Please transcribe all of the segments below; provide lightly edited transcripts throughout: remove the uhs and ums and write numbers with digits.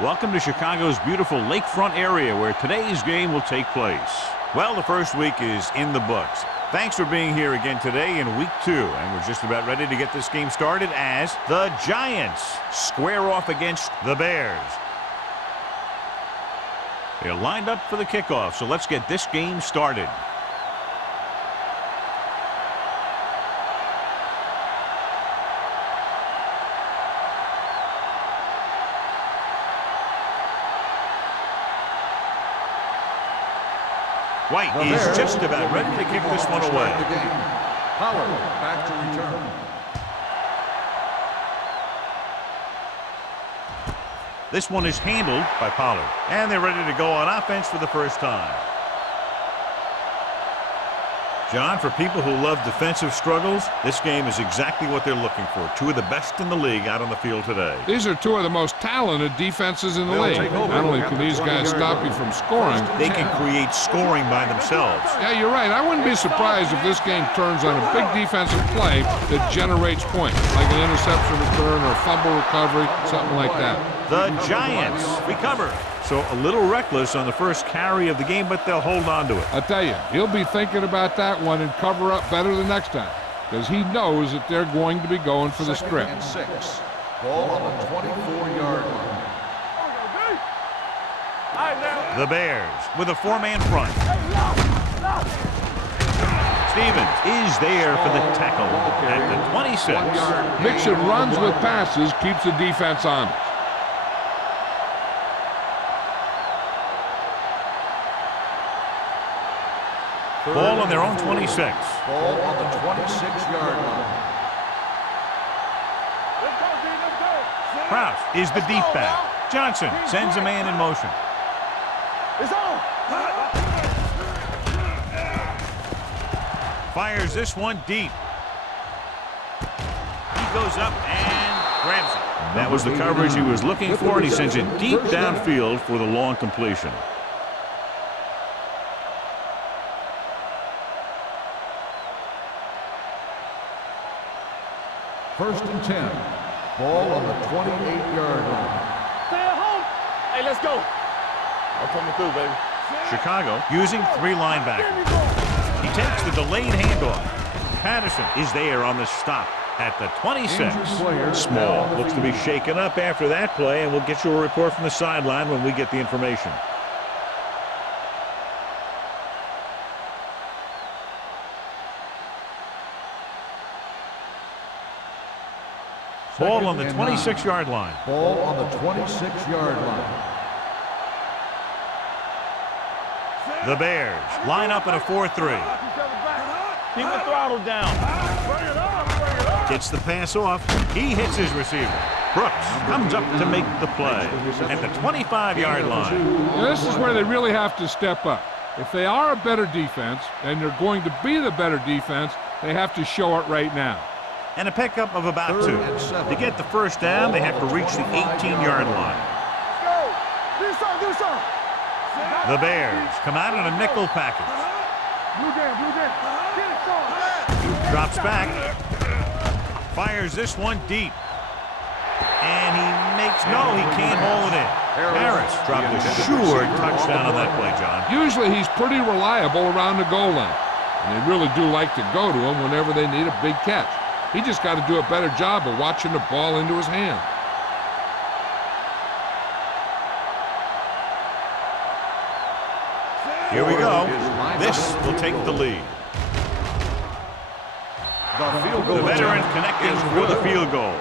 Welcome to Chicago's beautiful lakefront area where today's game will take place. Well, the first week is in the books. Thanks for being here again today in week 2, and we're just about ready to get this game started as the Giants square off against the Bears. They're lined up for the kickoff, so let's get this game started. White is just about ready to kick this one away. Pollard back to return. This one is handled by Pollard. And they're ready to go on offense for the first time. John, for people who love defensive struggles, this game is exactly what they're looking for. 2 of the best in the league out on the field today. These are 2 of the most talented defenses in the league. Not only can these guys stop you from scoring, they can create scoring by themselves. Yeah, you're right. I wouldn't be surprised if this game turns on a big defensive play that generates points, like an interception return or a fumble recovery, something like that. The Giants recover. So a little reckless on the first carry of the game, but they'll hold on to it. I tell you, he'll be thinking about that one and cover up better the next time, because he knows that they're going to be going for the strip. 2nd and 6. Ball on the 24-yard line. The Bears with a 4-man front. Stevens is there for the tackle at the 26. Mixon runs with passes, keeps the defense honest. Ball on their own 26. Ball on the 26-yard line. Kraus is the deep back. Johnson sends a man in motion. Fires this one deep. He goes up and grabs it. That was the coverage he was looking for, and he sends it deep downfield for the long completion. First and 10. Ball on the 28-yard line. Stay at home. Hey, let's go. I'm coming through, baby. Chicago using 3 linebackers. He takes the delayed handoff. Patterson is there on the stop at the 26. Small looks to be shaken up after that play, and we'll get you a report from the sideline when we get the information. Ball on the 26-yard line. Ball on the 26-yard line. The Bears line up in a 4-3. Keep the throttle down. Gets the pass off. He hits his receiver. Brooks comes up to make the play at the 25-yard line. Now, this is where they really have to step up. If they are a better defense, and they're going to be the better defense, they have to show it right now. And a pickup of about 2. To get the first down, they have to reach the 18-yard line. The Bears come out in a nickel package. Drops back. Fires this one deep. And he makes, no, he can't hold it in. Harris dropped a sure touchdown on that play, John. Usually he's pretty reliable around the goal line. And they really do like to go to him whenever they need a big catch. He just got to do a better job of watching the ball into his hand. Here we go. This will take the lead. The veteran connecting for the field goal.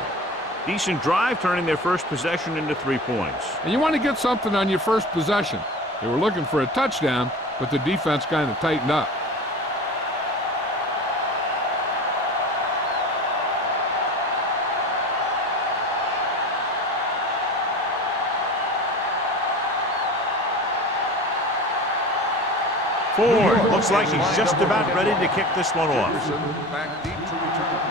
Decent drive, turning their first possession into 3 points. And you want to get something on your first possession. They were looking for a touchdown, but the defense kind of tightened up. Ford looks like he's just about ready to kick this one off. Back deep to return.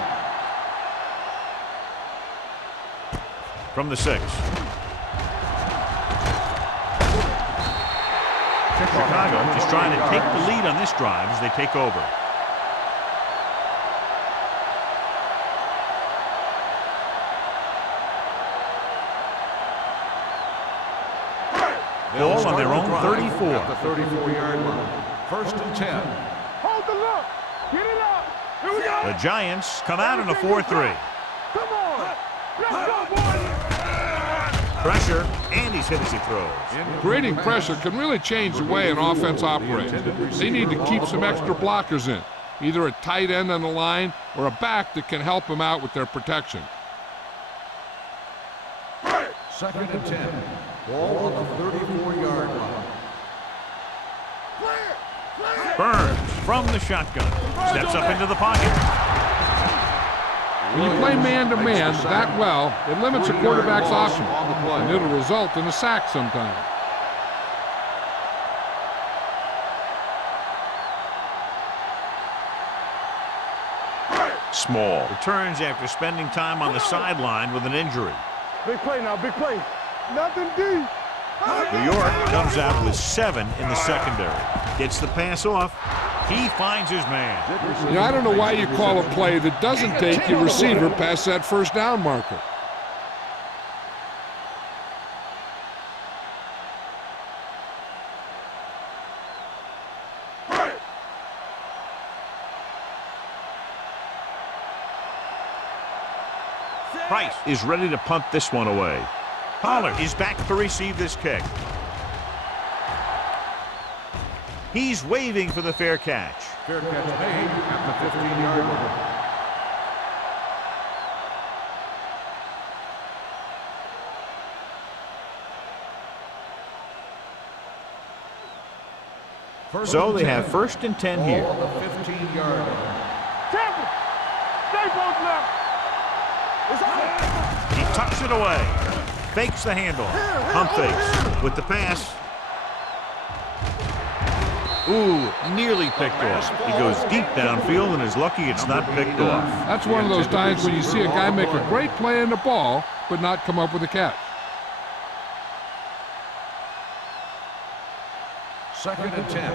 From the 6. Chicago just trying to take the lead on this drive as they take over. Ball on their own 34. At the 34-yard line. 1st and 10. Hold the look. Get it up. Here we go. The Giants come out in a 4-3. Come on. Let's go, boys. Pressure, and he's hit as he throws. Creating pressure can really change the way an offense operates. They need to keep some extra blockers in, either a tight end on the line or a back that can help them out with their protection. 2nd and 10. Ball on the 34-yard line. Burns from the shotgun. Steps up into the pocket. When you play man-to-man that well, it limits a quarterback's options, and it'll result in a sack sometimes. Small returns after spending time on the sideline with an injury. Big play now, big play. Nothing deep. New York comes out with 7 in the secondary. Gets the pass off. He finds his man. You know, I don't know why you call a play that doesn't take your receiver past that first down marker. Price is ready to punt this one away. Pollard is back to receive this kick. He's waving for the fair catch. Fair catch made at the 15-yard line. So they have 1st and 10 here. Ball on the 15-yard line. Tampa. Stay both left. It's on. He tucks it away. Fakes the handoff. Pump fakes with the pass. Ooh, nearly picked off. He goes deep downfield and is lucky it's not picked off. That's one of those times when you see a guy make a great play in the ball, but not come up with a catch. 2nd and 10.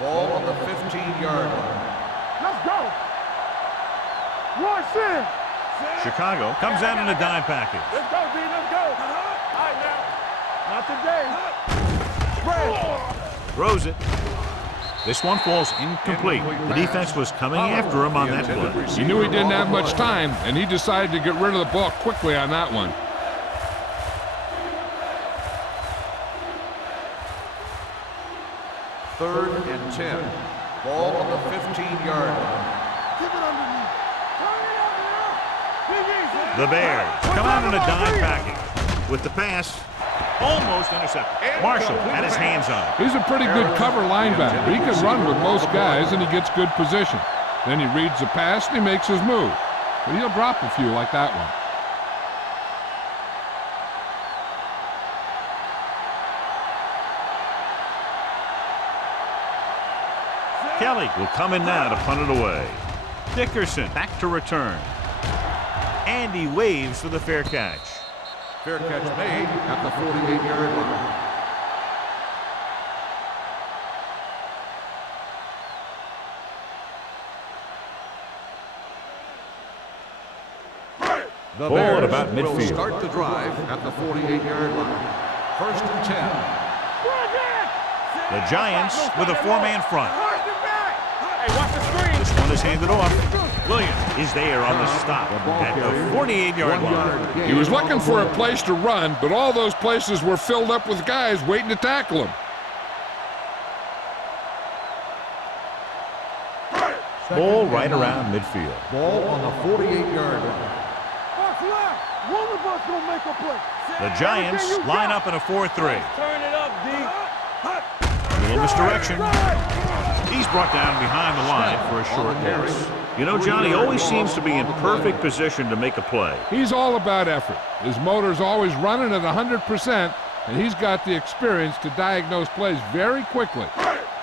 Ball on the 15-yard line. Let's go. Watch in. Chicago comes out in a dime package. Let's go, D. Let's go. All right, now. Not today. Spread. Throws it. This one falls incomplete. The defense was coming after him on that play. He knew he didn't have much time, and he decided to get rid of the ball quickly on that one. Third and 10. Ball on the 15-yard line. Keep it underneath. Turn it up now. The Bears come out in a dime package. With the pass, almost intercepted. Marshall had his hands on it. He's a pretty good cover linebacker. He can run with most guys, and he gets good position. Then he reads the pass, and he makes his move. But he'll drop a few like that one. Kelly will come in now to punt it away. Dickerson back to return. And he waves for the fair catch. Fair catch made at the 48-yard line. The Ball at Bears about will midfield. start the drive at the 48-yard line. 1st and 10. The Giants with a 4-man front. Hey, watch the screen. This one is handed off. Williams is there on the stop at the 48-yard line. He was looking for a place to run, but all those places were filled up with guys waiting to tackle him. Ball right around midfield. Ball on the 48-yard line. What's left? One of us gonna make a play. The Giants line up in a 4-3. Turn it up, D. Little misdirection. He's brought down behind the line for a short loss. You know, Johnny always seems to be in perfect position to make a play. He's all about effort. His motor's always running at 100%, and he's got the experience to diagnose plays very quickly.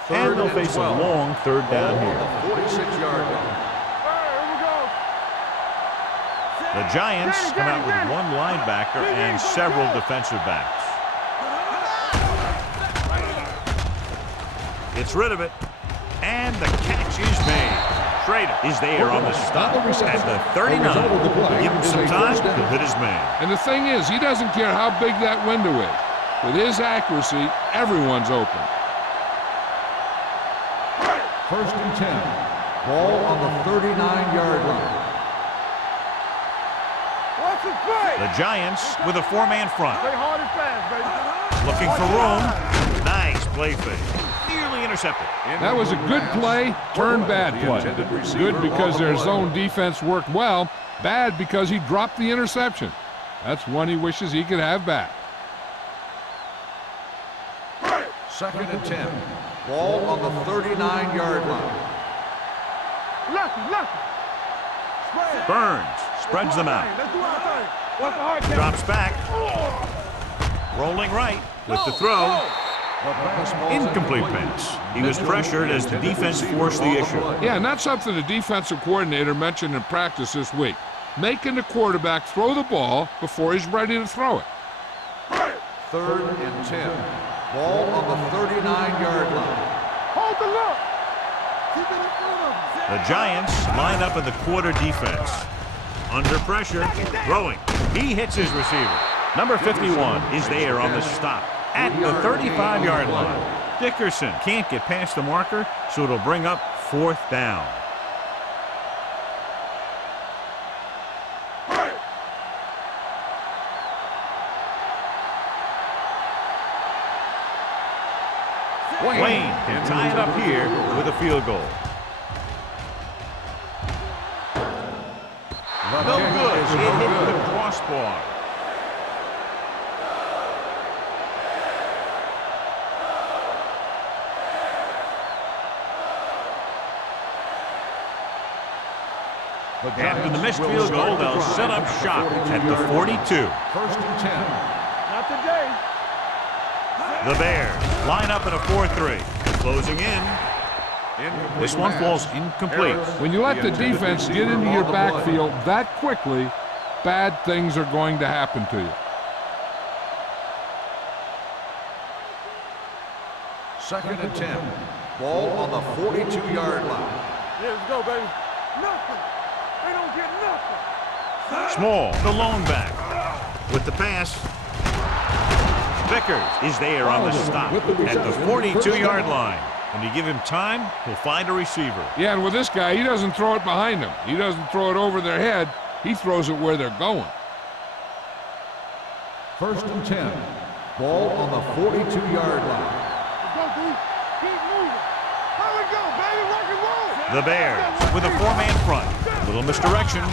And they'll face a long 3rd down here. 46-yard line. The Giants come out with one linebacker and several defensive backs. Gets rid of it, and the catch is made. Schrader is there on the stop at the 39. Give him some time, he'll hit his man. And the thing is, he doesn't care how big that window is. With his accuracy, everyone's open. 1st and 10. Ball on the 39-yard line. What's the play? The Giants with a four-man front. Play hard and fast, baby. Looking for room. Nice play fake. Nearly intercepted. That was a good play, turned bad play. Good because their zone defense worked well. Bad because he dropped the interception. That's one he wishes he could have back. 2nd and 10. Ball on the 39-yard line. Lucky. Spread. Burns spreads them out. Let's do our thing. What's the hard Drops back. Rolling right with the throw. Incomplete pass. He was pressured as the defense forced the issue. Yeah, and that's something the defensive coordinator mentioned in practice this week. Making the quarterback throw the ball before he's ready to throw it. 3rd and 10. Ball on the 39-yard line. Hold the look. Keep it in front of him. The Giants line up in the quarter defense. Under pressure, throwing. He hits his receiver. Number 51 is there on the stop at the 35-yard line. Dickerson can't get past the marker, so it'll bring up 4th down. Wayne can tie it up here with a field goal. No good. It hit the crossbar. After the missed field goal, they'll set up shop at the 42. 1st and 10. Not today. The Bears line up in a 4-3. Closing in. This one falls incomplete. When you let the defense get into your backfield that quickly, bad things are going to happen to you. 2nd and 10. Ball on the 42-yard line. Yeah, let's go, baby. Nothing. They don't get nothing. Small, the lone back. With the pass. Vickers is there on the stop at the 42-yard line. When you give him time, he'll find a receiver. Yeah, and with this guy, he doesn't throw it behind them. He doesn't throw it over their head. He throws it where they're going. 1st and 10. Ball on the 42-yard line. Let's go, D. Keep moving. How we go, baby? Rock and roll. The Bears with a four-man front. Little misdirection.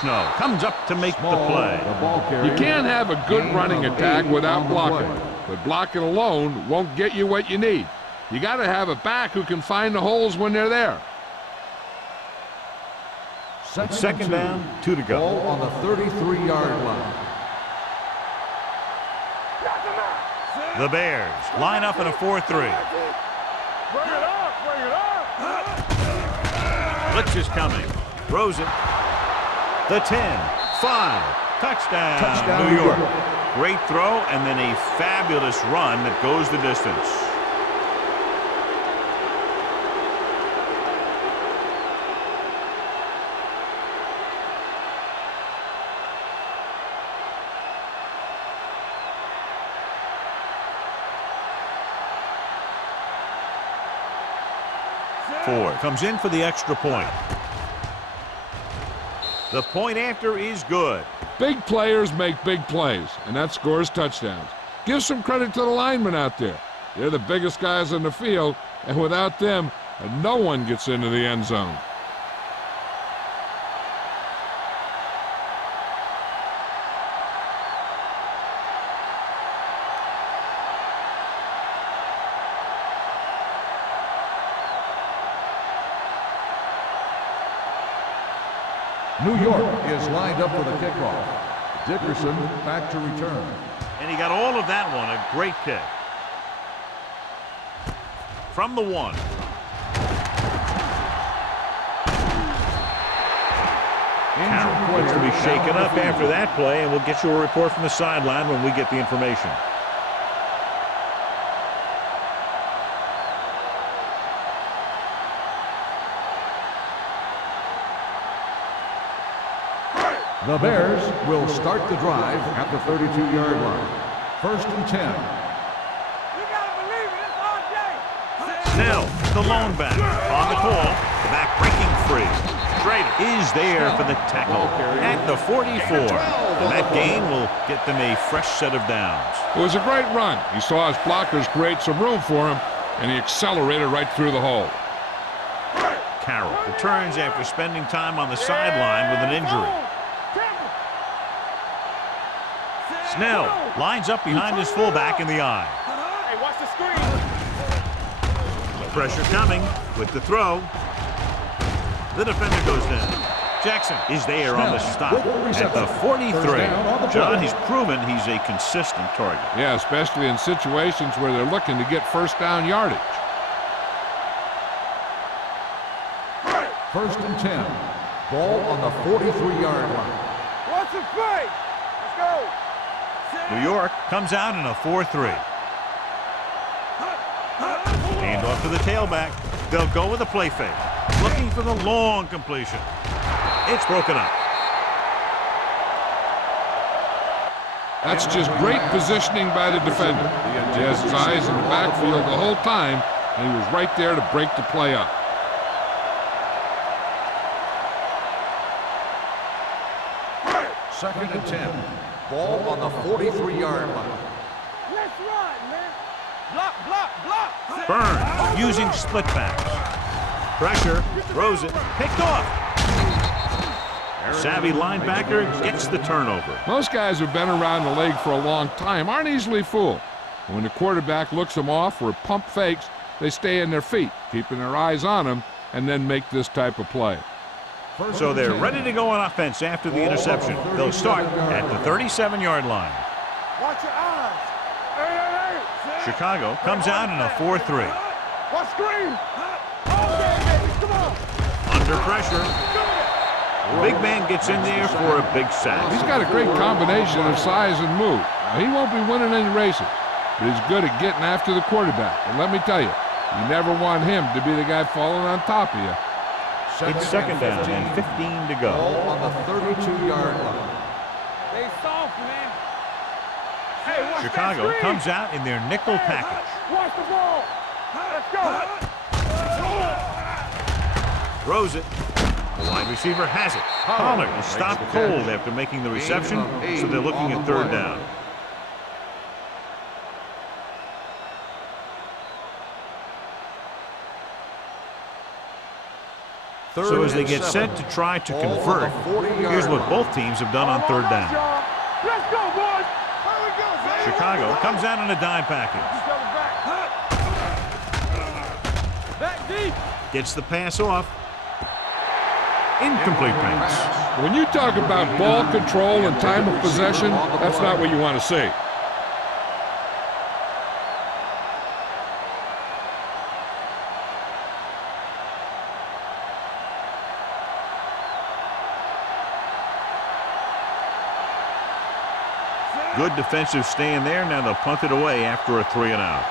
Snow comes up to make the play. You can't have a good running attack without blocking. But blocking alone won't get you what you need. You got to have a back who can find the holes when they're there. Second down, 2 to go. Ball on the 33-yard line. The Bears line up in a 4-3. Bring it up. Bring it up. Blitz is coming. Throws it. The 10, 5, touchdown, New York. Great throw and then a fabulous run that goes the distance. Ford comes in for the extra point. The point after is good. Big players make big plays, and that scores touchdowns. Give some credit to the linemen out there. They're the biggest guys on the field, and without them, no one gets into the end zone. New York is lined up for the kickoff. Dickerson back to return. And he got all of that one. A great kick. From the 1. Carroll looks to be shaken up after that play, and we'll get you a report from the sideline when we get the information. The Bears will start the drive at the 32-yard line. First and 10. You gotta believe it. It's our day. Snell, the lone back. On the call. The back breaking free. Schrader is there for the tackle at the 44. And that gain will get them a fresh set of downs. It was a great run. He saw his blockers create some room for him, and he accelerated right through the hole. Carroll returns after spending time on the sideline with an injury. Snell lines up behind his fullback in the eye. Hey, watch the screen. Pressure coming with the throw. The defender goes down. Jackson is there on the stop at the 43. John, he's proven he's a consistent target. Yeah, especially in situations where they're looking to get first down yardage. First and 10. Ball on the 43-yard line. What's the play? Let's go. New York comes out in a 4-3. Hand off to the tailback. They'll go with a play fake. Looking for the long completion. It's broken up. That's just great positioning by the defender. He has his eyes in the backfield the whole time, and he was right there to break the play up. Second and 10. Ball on the 43-yard line. Let's run, man. Block, block, block. Burns using split backs. Pressure, throws it, picked off. Savvy linebacker gets the turnover. Most guys who've been around the league for a long time aren't easily fooled. When the quarterback looks them off or pump fakes, they stay in their feet, keeping their eyes on them, and then make this type of play. So they're ready to go on offense after the interception. They'll start at the 37-yard line. Watch your eyes. Hey, hey, hey. Chicago comes out in a 4-3. Watch screen. Okay, baby, come on. Under pressure. Big man gets in there for a big sack. He's got a great combination of size and move. Now, he won't be winning any races, but he's good at getting after the quarterback. And let me tell you, you never want him to be the guy falling on top of you. It's second down and 15 to go. Ball on the 32-yard line. They soft, man. Hey, watch Chicago that screen. comes out in their nickel package. Watch the ball. Let's go. Throws it. The wide receiver has it. Pollard is stopped cold after making the reception, so they're looking at third down. So as they get set to try to convert, here's what both teams have done on third down. Let's go, boys. Here we go, baby. Chicago comes out in a dime package. Back deep. Gets the pass off. Incomplete pass. When you talk about ball control and time of possession, that's not what you want to see. Good defensive stand there. Now they'll punt it away after a 3-and-out.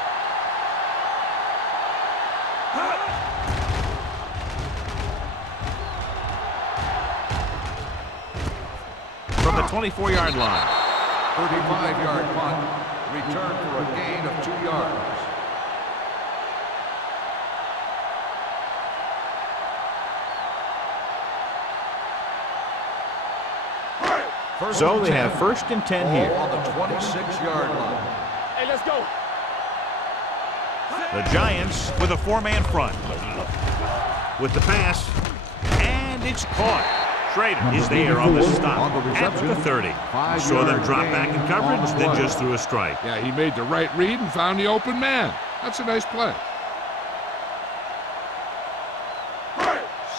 From the 24-yard line. 35-yard punt. Return for a gain of 2 yards. So they have first and 10 here. Ball on the 26-yard line. Hey, let's go. The Giants with a 4-man front. With the pass. And it's caught. Schrader is there on the stop at the 30. Saw them drop back in coverage, then just threw a strike. Yeah, he made the right read and found the open man. That's a nice play.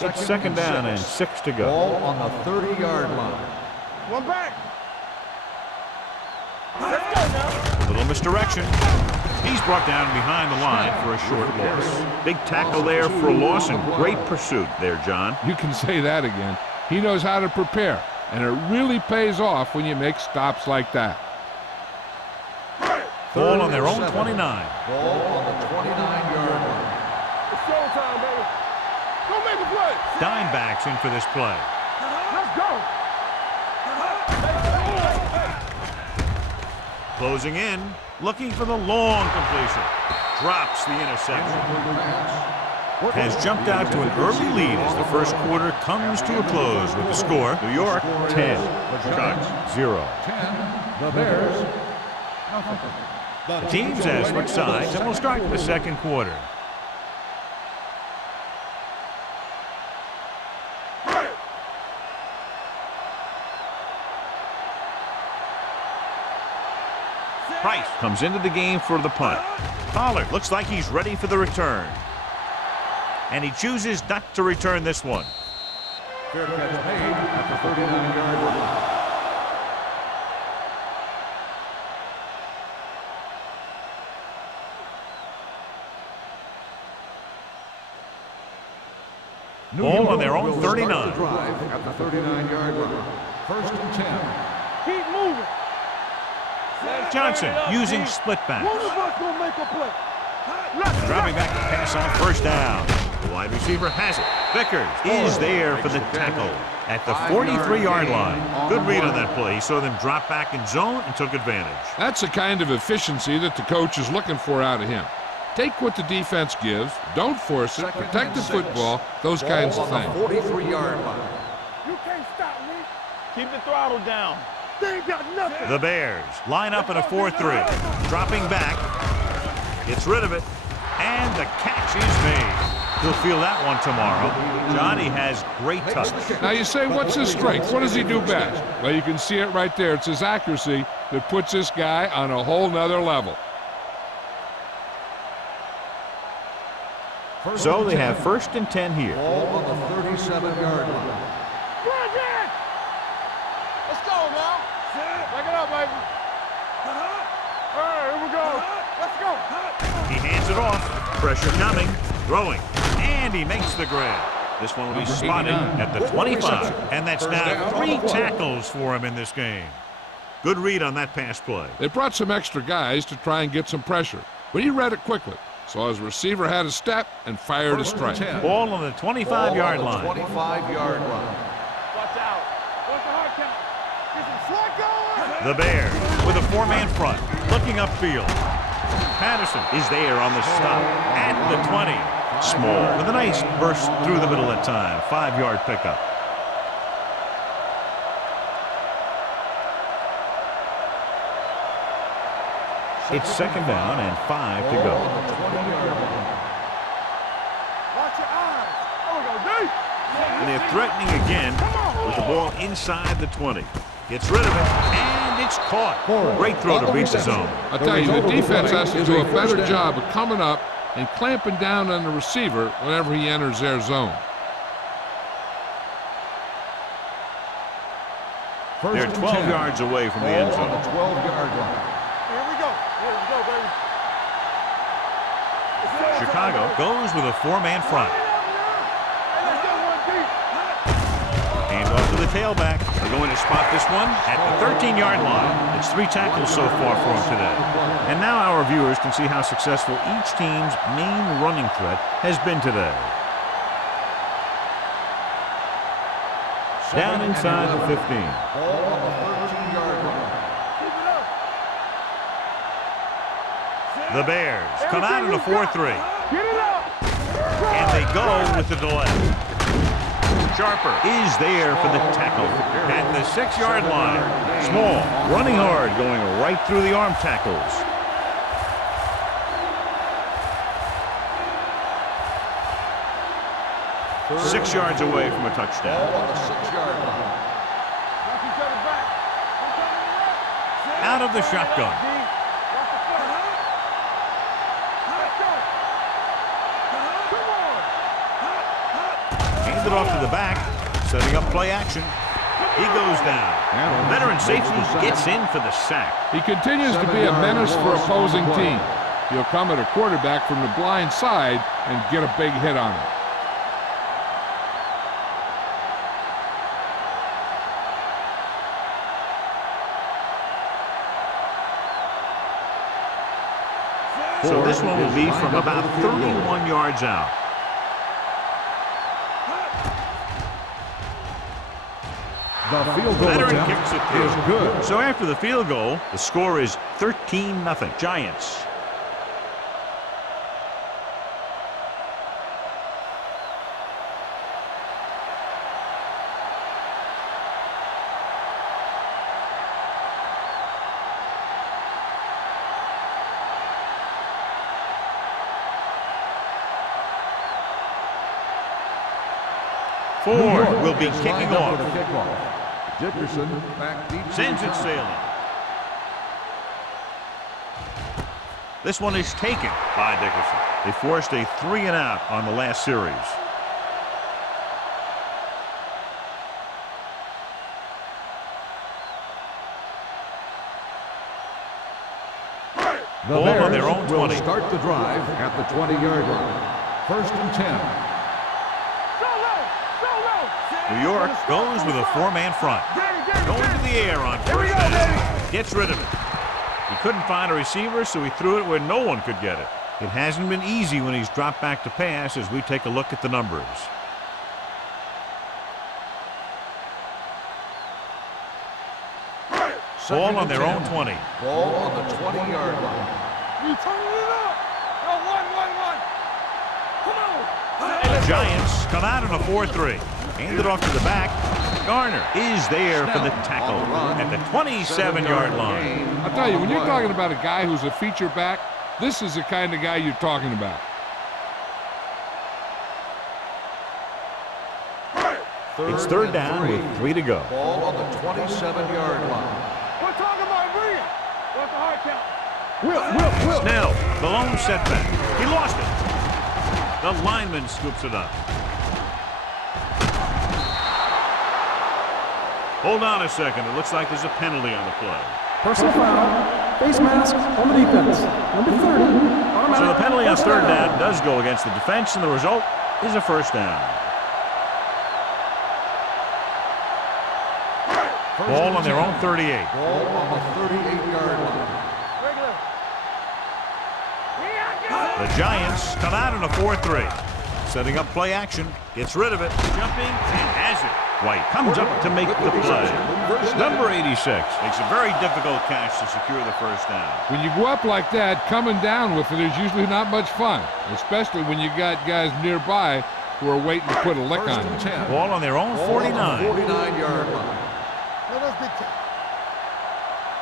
It's second down and 6 to go. Ball on the 30-yard line. One back. Let's go now. A little misdirection. He's brought down behind the line for a short loss. Big tackle there for a loss and great pursuit there, John. You can say that again. He knows how to prepare, and it really pays off when you make stops like that. Ball on their own 29. Ball on the 29-yard line. It's showtime, baby. Go make a play. Dime backs in for this play. Let's go. Closing in, looking for the long completion. Drops the interception. Has jumped out to an early lead as the first quarter comes to a close with the score. New York 10, Chicago 0. 10, the Bears, nothing. The teams have switched sides and will start the second quarter. Price comes into the game for the punt. Pollard looks like he's ready for the return. And he chooses not to return this one. Fair catch made at the 39-yard line. Ball on their own 39. Drive at the 39-yard line. First and 10. Keep moving. Johnson using split backs. One of us will make a play. Driving back to pass on first down. The wide receiver has it. Vickers is there for the tackle at the 43-yard line. Good read on that play. He saw them drop back in zone and took advantage. That's the kind of efficiency that the coach is looking for out of him. Take what the defense gives, don't force it, protect the football, those kinds of things. 43-yard line. You can't stop me. Keep the throttle down. They ain't got nothing. The Bears line up in a 4-3. Dropping back. Gets rid of it. And the catch is made. He'll feel that one tomorrow. Johnny has great touch. Now you say, what's his strength? What does he do best? Well, you can see it right there. It's his accuracy that puts this guy on a whole nother level. So they have first and 10 here. Ball on the 37-yard line. Let's go now. Back it up, baby. All right, here we go. Let's go. He hands it off. Pressure coming. Throwing. And he makes the grab. This one will be spotted at the 25. And that's now 3 tackles for him in this game. Good read on that pass play. They brought some extra guys to try and get some pressure, but he read it quickly. So his receiver had a step and fired a strike. Ball on the 25-yard line. 25-yard line. Watch out. What's the hard count? Get some slot going. The Bears with a 4-man front, looking upfield. Patterson is there on the stop at the 20. Small with a nice burst through the middle at time. 5-yard pickup. It's second down and 5 to go. Watch your eyes. Oh, we go deep. And they're threatening again with the ball inside the 20. Gets rid of it, and it's caught. Great throw to beat the zone. I tell you, the defense has to do a better job of coming up and clamping down on the receiver whenever he enters their zone. They're 12 yards away from the end zone. 12-yard line. Here we go. Here we go, baby. Chicago goes with a 4-man front. Hey, let's go one deep. Hand off to the tailback. They're going to spot this one at the 13-yard line. It's 3 tackles so far for him today. And now our viewers can see how successful each team's main running threat has been today. Down inside the 15. Ball on the 13-yard line. The Bears come out in a 4-3. Get it up. And they go with the delay. Sharper is there for the tackle at the 6-yard line. Small, running hard, going right through the arm tackles. Six yards away from a touchdown. Ball on the 6-yard line. Watch each other back. Out of the shotgun. Handed off to the back, setting up play action. He goes down. Veteran safety gets in for the sack. He continues to be a menace for opposing teams. He'll come at a quarterback from the blind side and get a big hit on him. So this one will be from about 31 yards out. The field goal Veteran attempt kicks it is through. good. So after the field goal, the score is 13-0 Giants. Ford will be kicking off. Dickerson back deep. Sends it sailing. This one is taken by Dickerson. They forced a 3-and-out on the last series. The Ball Bears on their own 20. will start the drive at the 20-yard line. First and 10. New York goes with a 4-man front. Going to the air on first down. Gets rid of it. He couldn't find a receiver, so he threw it where no one could get it. It hasn't been easy when he's dropped back to pass as we take a look at the numbers. Ball on their own 20. Ball on the 20-yard line. We turning it up. Yo, 1-1-1. Come on. The Giants come out in a 4-3. Hand it off to the back. Garner is there for the tackle at the 27-yard line. I'll tell you, when you're talking about a guy who's a feature back, this is the kind of guy you're talking about. It's third down with 3 to go. Ball on the 27-yard line. We're talking about bring it. What's the hard count? Will. Snell, the lone setback. He lost it. The lineman scoops it up. Hold on a second. It looks like there's a penalty on the play. Personal foul, face mask on the defense. Number 30, automatic. So the penalty on third down does go against the defense, and the result is a first down. Ball on their own 38. Ball on the 38-yard line. Regular. The Giants come out in a 4-3. Setting up play action. Gets rid of it. Jumping and has it. White comes up to make the play. Number 86 makes a very difficult catch to secure the first down. When you go up like that, coming down with it is usually not much fun, especially when you got guys nearby who are waiting to put a lick on you. Ball on their own 49. 49-yard line.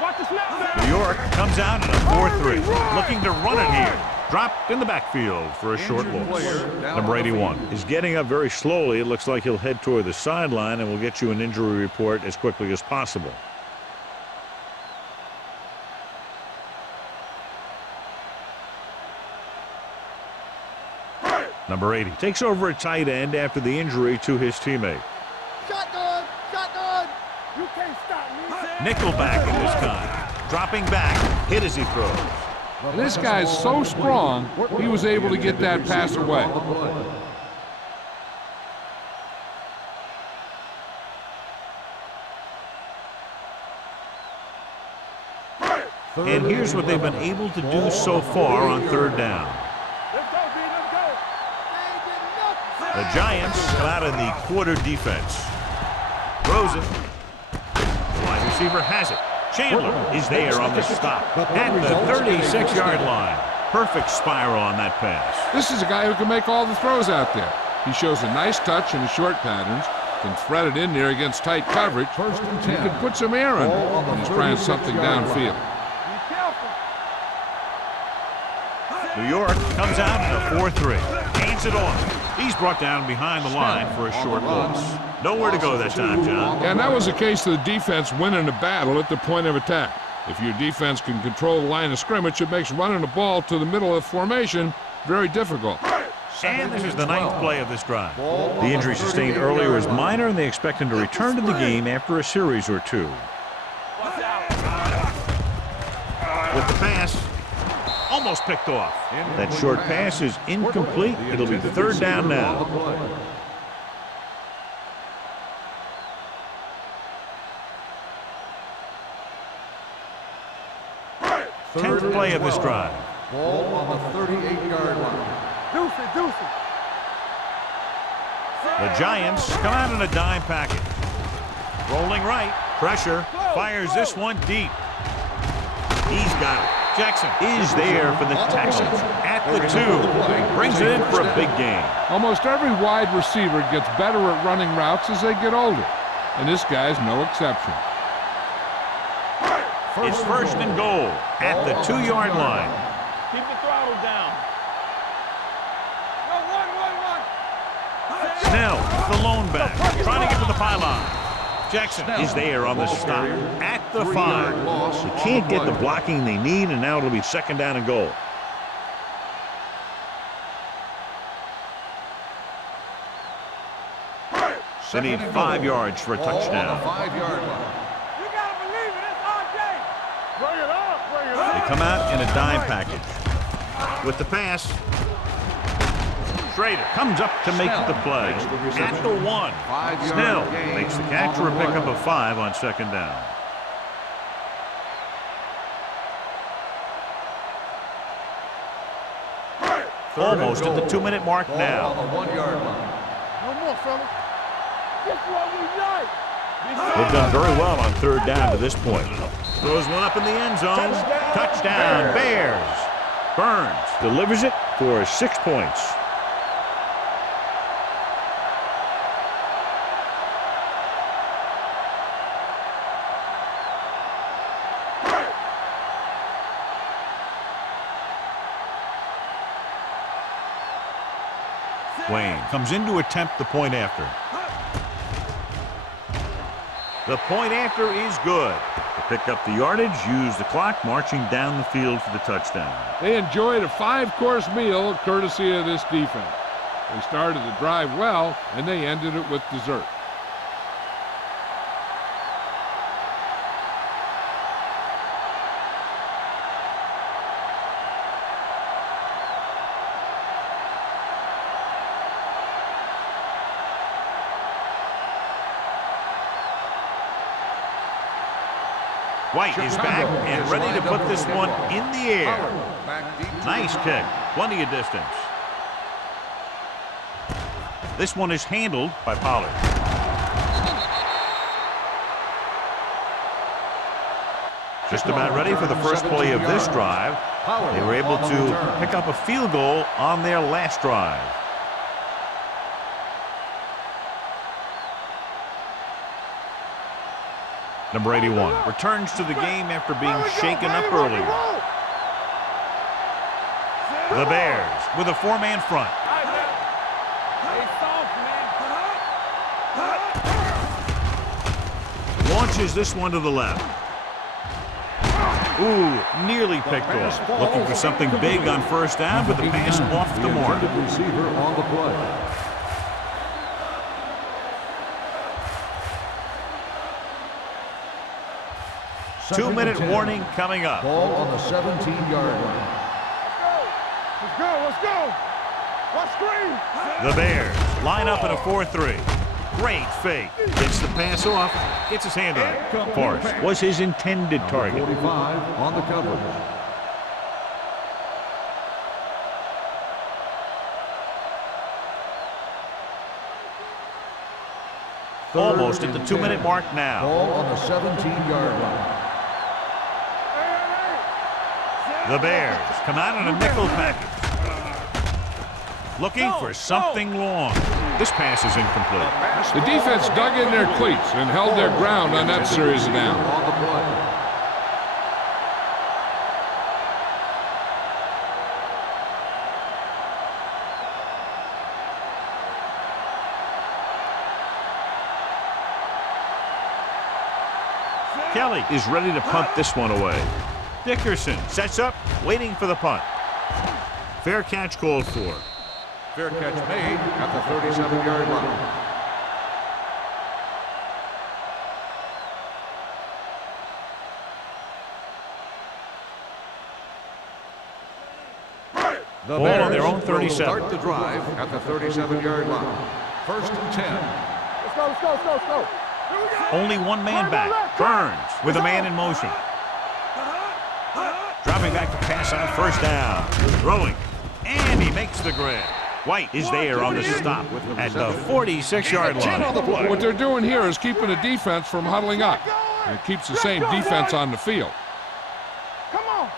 Watch the snap. New York comes out in a 4-3. Looking to run it here. Dropped in the backfield for a short loss. Number 81 is getting up very slowly. It looks like he'll head toward the sideline, and we'll get you an injury report as quickly as possible. Number 80 takes over at tight end after the injury to his teammate. Shotgun. You can't stop me. Nickelback in this time. Dropping back. Hit as he throws. This guy's so strong, he was able to get that pass away. And here's what they've been able to do so far on third down. Let's go, B. Let's go. The Giants come out in the quarter defense. Throws it. The wide receiver has it. Chandler is there on the stop at the 36-yard line. Perfect spiral on that pass. This is a guy who can make all the throws out there. He shows a nice touch in the short patterns, can thread it in there against tight coverage. First and He 10. can put some air under it when he's trying something downfield. Be careful. New York comes out in a 4-3. Hands it off. He's brought down behind the line for a short loss. Nowhere to go that time, John. And that was the case of the defense winning a battle at the point of attack. If your defense can control the line of scrimmage, it makes running the ball to the middle of the formation very difficult. And this is the 9th play of this drive. The injury sustained earlier is minor, and they expect him to return to the game after a series or two. With the pass, almost picked off. That short pass is incomplete. It'll be third down now. 10th play of this drive. Ball on the 38-yard line. Deuce. The Giants come out in a dime package. Rolling right. Pressure. Fires this one deep. He's got it. Jackson is there for the Texans at the 2. Brings it in for a big gain. Almost every wide receiver gets better at running routes as they get older, and this guy's no exception. It's first and goal at the 2-yard line. Keep the throttle down. Go, one. Snell, the lone back, trying to get to the pylon. Jackson is there on the stop at the 5. They can't get the blocking they need, and now it'll be second down and goal. They need 5 yards for a touchdown. 5-yard line. You gotta believe it. It's RJ. Bring it up. Bring it up. They come out in a dime package. With the pass, Schrader comes up to make the play at the 1. Snell makes the catch for a pickup of 5 on second down. Almost at the 2-minute mark now. On the 1-yard line. No more, fellas. This is what we like. They've done very well on third down to this point. Throws one up in the end zone. Touchdown, Bears. Burns delivers it for 6 points. Wayne comes in to attempt the point after. The point after is good. To pick up the yardage, use the clock, marching down the field for the touchdown. They enjoyed a 5-course meal courtesy of this defense. They started the drive well, and they ended it with dessert. White is back and ready to put this one in the air. Nice kick. Plenty of distance. This one is handled by Pollard. Just about ready for the first play of this drive. They were able to pick up a field goal on their last drive. Number 81 returns to the game after being shaken up earlier. The Bears with a 4-man front. Launches this one to the left. Ooh, nearly picked off. Looking for something big on first down, but the pass off the mark. Receiver on the play. Two-minute warning coming up. Ball on the 17-yard line. Let's go. Let's screen. The Bears line up in a 4-3. Great fake. Gets the pass off. Gets his hand on it. Forrest was his intended target. 45 on the coverage. Almost at the 2-minute mark now. Ball on the 17-yard line. The Bears come out in a nickel package. Looking for something long. This pass is incomplete. The defense dug in their cleats and held their ground on that series of downs. On the play. Kelly is ready to punt this one away. Dickerson sets up, waiting for the punt. Fair catch called for. Fair catch made at the 37-yard line. The Ball on their own 37. Start the drive at the 37-yard line. First and 10. Let's go. Only one man back. Burns with a man in motion. Dropping back to pass on first down. Throwing. And he makes the grab. White is there on the stop at the 46-yard line. What they're doing here is keeping the defense from huddling up. And it keeps the same defense on the field. Come on.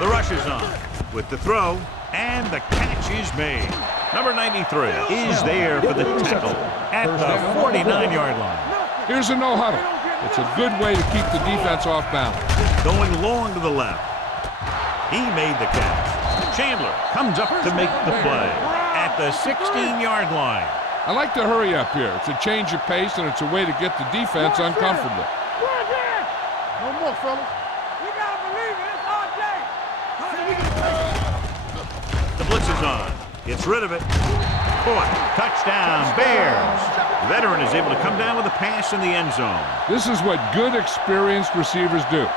The rush is on with the throw, and the catch is made. Number 93 is there for the tackle at the 49-yard line. Here's a no huddle. It's a good way to keep the defense off balance. Going long to the left. He made the catch. Chandler comes up to make the play at the 16-yard line. I like to hurry up here. It's a change of pace, and it's a way to get the defense uncomfortable. No more, fellas. We gotta believe it. It's our day. The blitz is on. Gets rid of it. Caught. Touchdown, Bears. The veteran is able to come down with a pass in the end zone. This is what good, experienced receivers do.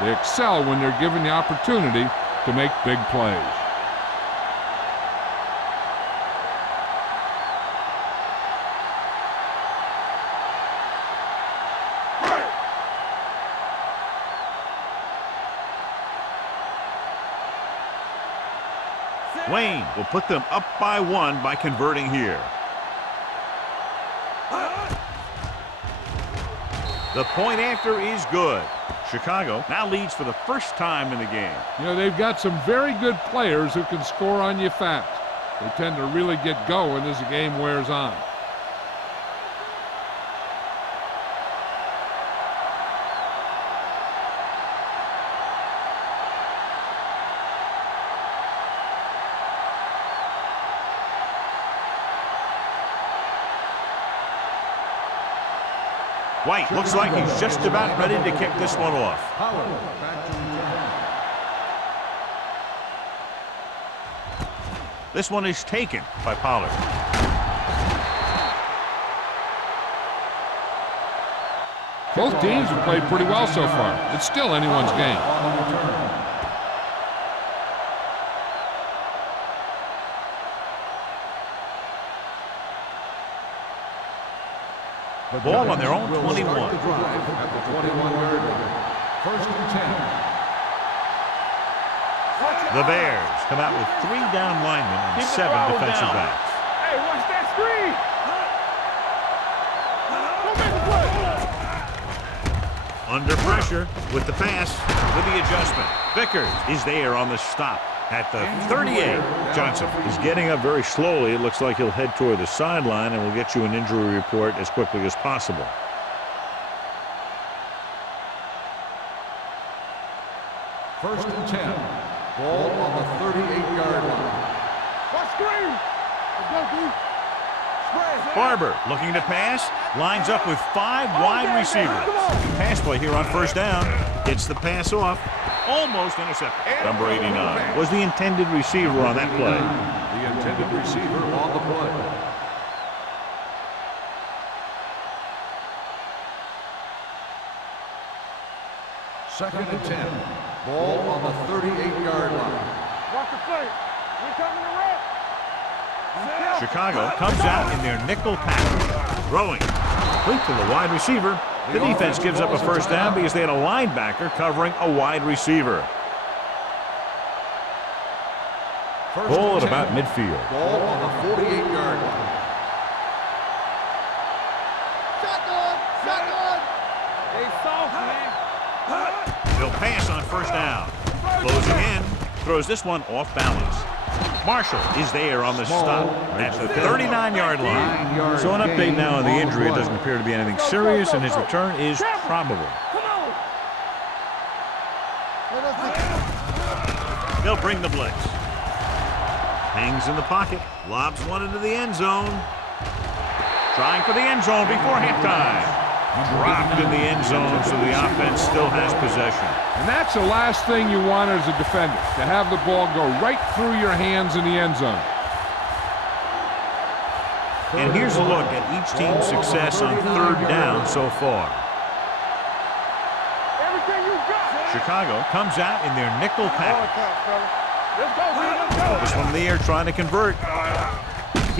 They excel when they're given the opportunity to make big plays. Wayne will put them up by 1 by converting here. The point after is good. Chicago now leads for the first time in the game. You know, they've got some very good players who can score on you fast. They tend to really get going as the game wears on. White looks like he's just about ready to kick this one off. This one is taken by Pollard. Both teams have played pretty well so far. It's still anyone's game. Ball on their own 21. At the 21-yard line. First and 10. The Bears come out with 3 down linemen and 7 defensive backs. Hey, watch that screen. Go make a play. Under pressure with the pass, with the adjustment. Vickers is there on the stop at the 38. Johnson is getting up very slowly. It looks like he'll head toward the sideline, and we'll get you an injury report as quickly as possible. First and 10. Ball on the 38-yard line. Watch screen. Let's go, D. Spread. Barber looking to pass, lines up with 5 wide receivers. Pass play here on first down. Gets the pass off. Almost intercepted. Number 89 was the intended receiver on that play. The intended receiver on the play. Second and 10. Ball on the 38-yard line. Watch the play. We're coming to red. Chicago comes out in their nickel package. Throwing. Complete to the wide receiver. The defense gives up a first down because they had a linebacker covering a wide receiver. Ball at about midfield. Ball on the 48-yard line. Shotgun. Shotgun. They soft, man. They'll pass on first down. Closing in. Throws this one off balance. Marshall is there on the stop at the 39-yard line. So an update now on the injury. It doesn't appear to be anything serious, and his return is probable. They'll bring the blitz. Hangs in the pocket. Lobs one into the end zone. Trying for the end zone before halftime. Dropped in the end zone, so the offense still has possession. And that's the last thing you want as a defender, to have the ball go right through your hands in the end zone. And here's a look at each team's success on third down so far. Everything you got. Chicago comes out in their nickel package. Let's go, let's go. This one in the air trying to convert.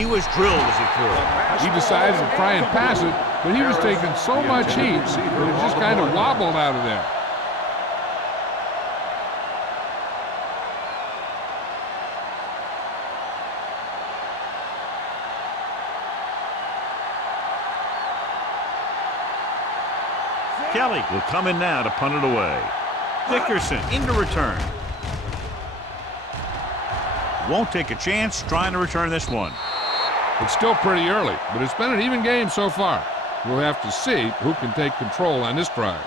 He was drilled as he threw it. He decided to try and pass it, but he was taking so much heat that it just kind of wobbled out of there. Kelly will come in now to punt it away. Dickerson into return. Won't take a chance trying to return this one. It's still pretty early, but it's been an even game so far. We'll have to see who can take control on this drive.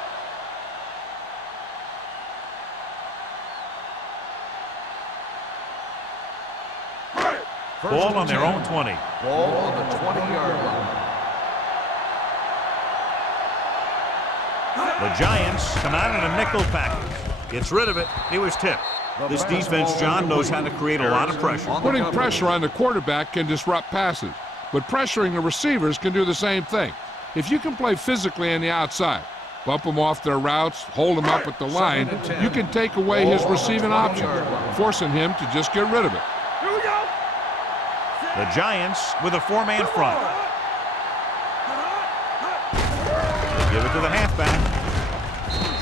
Ball on their own 20. Ball on the 20-yard line. The Giants come out in a nickel package. Gets rid of it. He was tipped. This defense, John, knows how to create a lot of pressure. Putting pressure on the quarterback can disrupt passes, but pressuring the receivers can do the same thing. If you can play physically on the outside, bump them off their routes, hold them up at the line, you can take away his receiving options, forcing him to just get rid of it. Here we go. The Giants with a four-man front. They give it to the halfback.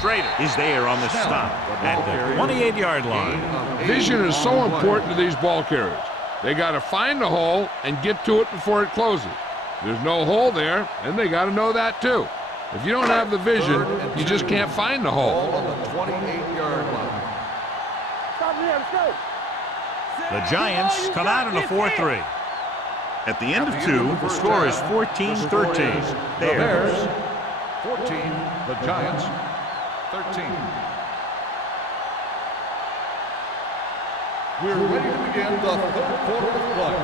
Schrader is there on the stop at the 28-yard line. Vision is so important to these ball carriers. They got to find the hole and get to it before it closes. There's no hole there, and they got to know that too. If you don't have the vision, you just can't find the hole. Ball on the 28-yard line. Stop here, let's go. The Giants come out in a 4-3. At the end of two, the score is 14-13. Bears 14, the Giants 13. We're ready to begin the third quarter of play.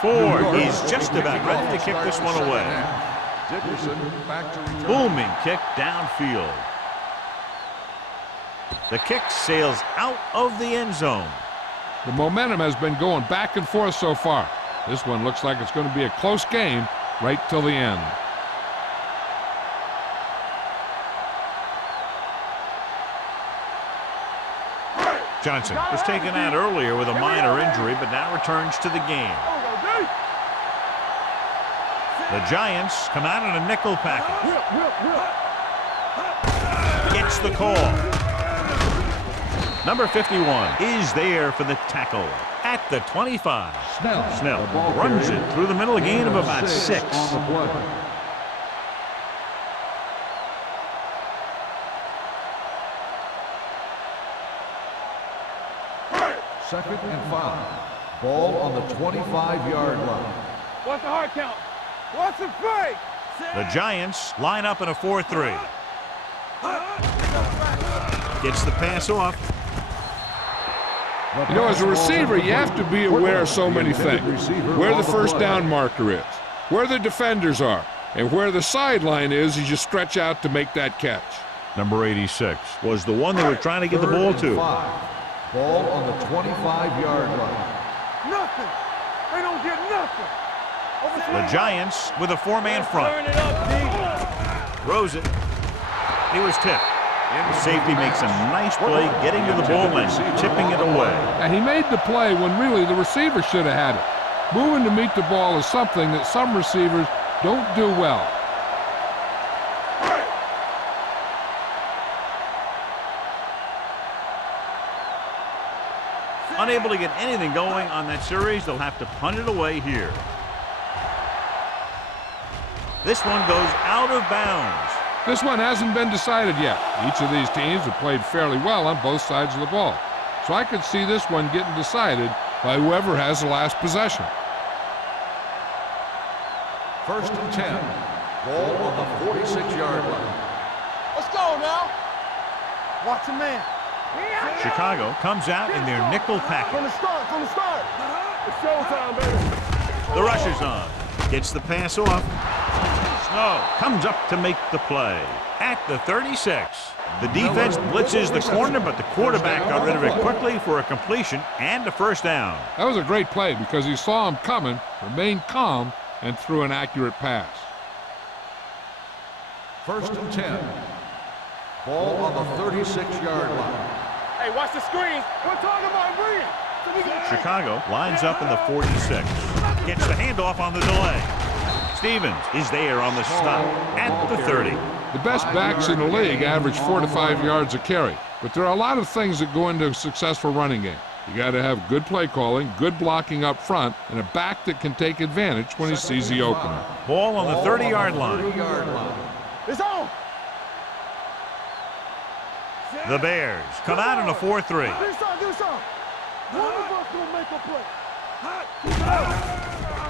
Ford is just about ready to kick this one away. Dickerson back to return. Booming kick downfield. The kick sails out of the end zone. The momentum has been going back and forth so far. This one looks like it's going to be a close game right till the end. Johnson was taken out earlier with a minor injury, but now returns to the game. The Giants come out in a nickel package. Gets the call. Number 51 is there for the tackle at the 25. Snell runs it through the middle, a gain of about 6. On the play. Second and 5. Ball on the 25-yard line. What's the hard count? What's the fake? The Giants line up in a 4-3. Gets the pass off. You know, as a receiver, you have to be aware of so many things. Where the first down marker is, where the defenders are, and where the sideline is as you stretch out to make that catch. Number 86 was the one they were trying to get the ball to. Ball on the 25-yard line. Nothing. They don't get nothing. The Giants with a four-man front. Turn it up, D. Throws it. He was tipped. The safety makes a nice play getting to the ball and tipping it away. And he made the play when really the receiver should have had it. Moving to meet the ball is something that some receivers don't do well. Unable to get anything going on that series, they'll have to punt it away here. This one goes out of bounds. This one hasn't been decided yet. Each of these teams have played fairly well on both sides of the ball. So I could see this one getting decided by whoever has the last possession. First and 10. Ball on the 46-yard line. Let's go now. Watch a man. Chicago comes out in their nickel From package. the start, from the start. It's showtime, baby. The rush is on. Gets the pass off. Snow comes up to make the play at the 36. The defense blitzes the corner, but the quarterback got rid of it quickly for a completion and a first down. That was a great play because he saw him coming, remained calm, and threw an accurate pass. First and 10. Ball on the 36-yard line. Hey, watch the screen. We're talking about green. Chicago lines up in the 46. Gets the handoff on the delay. Stevens is there on the stop at the 30. The best backs in the league average 4 to 5 yards a carry. But there are a lot of things that go into a successful running game. You got to have good play calling, good blocking up front, and a back that can take advantage when he sees the opening. Ball on the 30-yard line. It's on. The Bears come out in a 4-3. Do something, do something. One of us will make a play.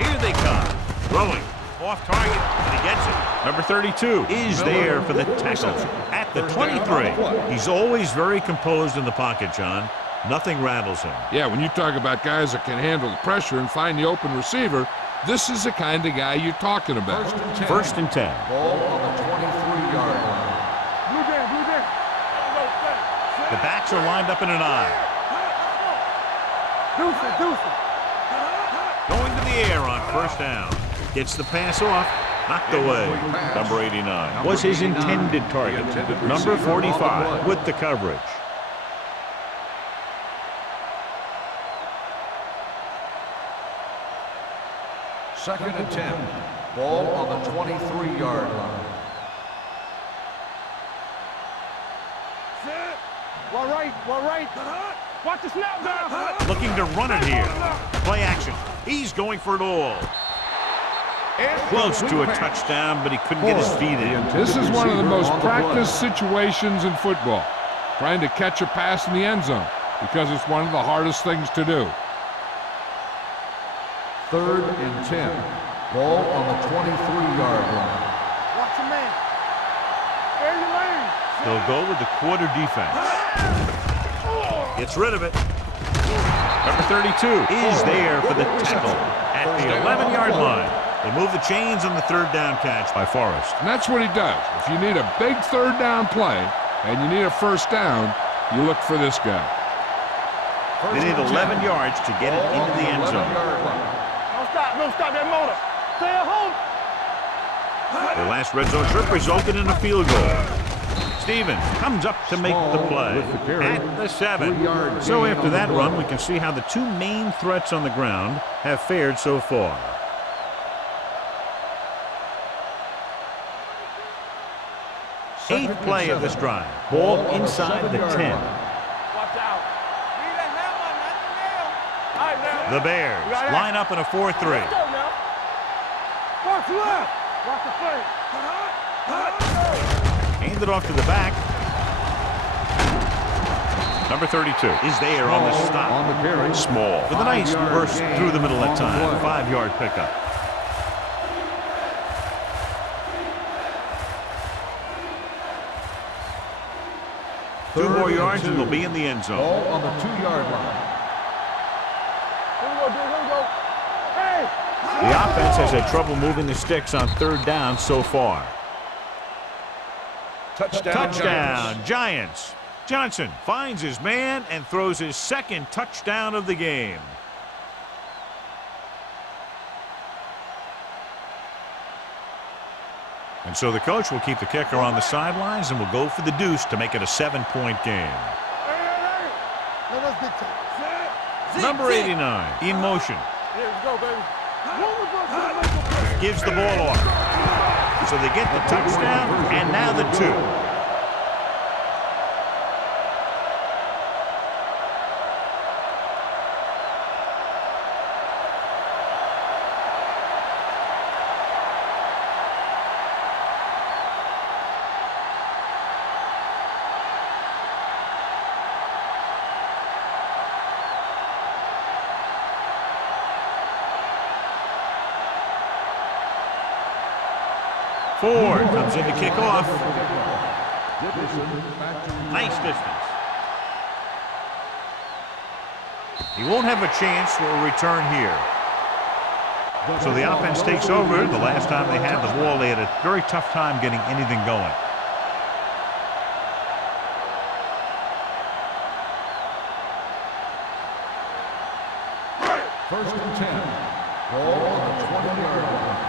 Here they come. Throwing. Off target, and he gets it. Number 32 is there for the tackle at the 23. He's always very composed in the pocket, John. Nothing rattles him. Yeah, when you talk about guys that can handle the pressure and find the open receiver, this is the kind of guy you're talking about. First and 10. Ball on the 23-yard line. Blue down, blue down. The backs are lined up in an eye. Deuce it, deuce it. Going to the air on first down. Gets the pass off. Knocked away. Number 89 was his intended target. Number 45 with the coverage. Second and 10. Ball on the 23-yard line. Well right. Watch the snap down. Looking to run it here. Play action. He's going for it all. Close to a touchdown, but he couldn't get his feet in. This is one of the most practiced situations in football, trying to catch a pass in the end zone, because it's one of the hardest things to do. Third and 10. Ball on the 23-yard line. Watch your man. Stay in your lane. They'll go with the quarter defense. Gets rid of it. Number 32 is there for the tackle at the 11-yard line. They move the chains on the third down catch by Forrest. And that's what he does. If you need a big third down play and you need a first down, you look for this guy. They need 11 yards to get it into the end zone. Don't stop that motor. Stay at home. Their last red zone trip resulted in a field goal. Stevens comes up to make the play at the 7. So after that run, we can see how the two main threats on the ground have fared so far. Eighth play of this drive. Ball inside the 10. Watch out. Need a hammer, not the nail. All right, now. The Bears line up in a 4-3. Let's go now. Watch left. Watch the play. Hand it off to the back. Number 32 is there on the stop. On the carry. Small with a nice burst through the middle that time. 5-yard pickup. Two more yards and they'll be in the end zone. Ball on the 2-yard line. Here we go. Hey! The offense has had trouble moving the sticks on third down so far. Touchdown, Giants. Johnson finds his man and throws his second touchdown of the game. And so the coach will keep the kicker on the sidelines and will go for the deuce to make it a 7-point game. Hey. Let us dictate. Number 89 in motion. Here we go, baby. One of us will make a play. Gives the ball off. So they get the touchdown and now the 2. Ford comes in to kick off. Nice distance. He won't have a chance for a return here. So the offense takes over. The last time they had the ball, they had a very tough time getting anything going. First and 10. Ball on the 20-yard line.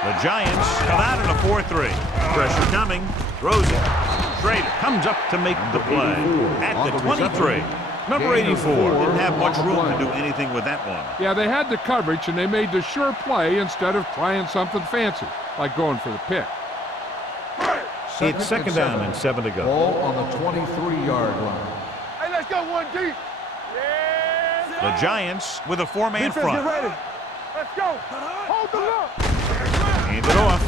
The Giants come out in a 4-3. Pressure coming. Throws it. Schrader comes up to make the play at the 23. Number 84 didn't have much room to do anything with that one. Yeah, they had the coverage, and they made the sure play instead of trying something fancy, like going for the pick. It's second down and 7 to go. Ball on the 23-yard line. Hey, let's go one deep. The Giants with a four-man Defense, front. get ready. Let's go. Hold the look. Hand it off.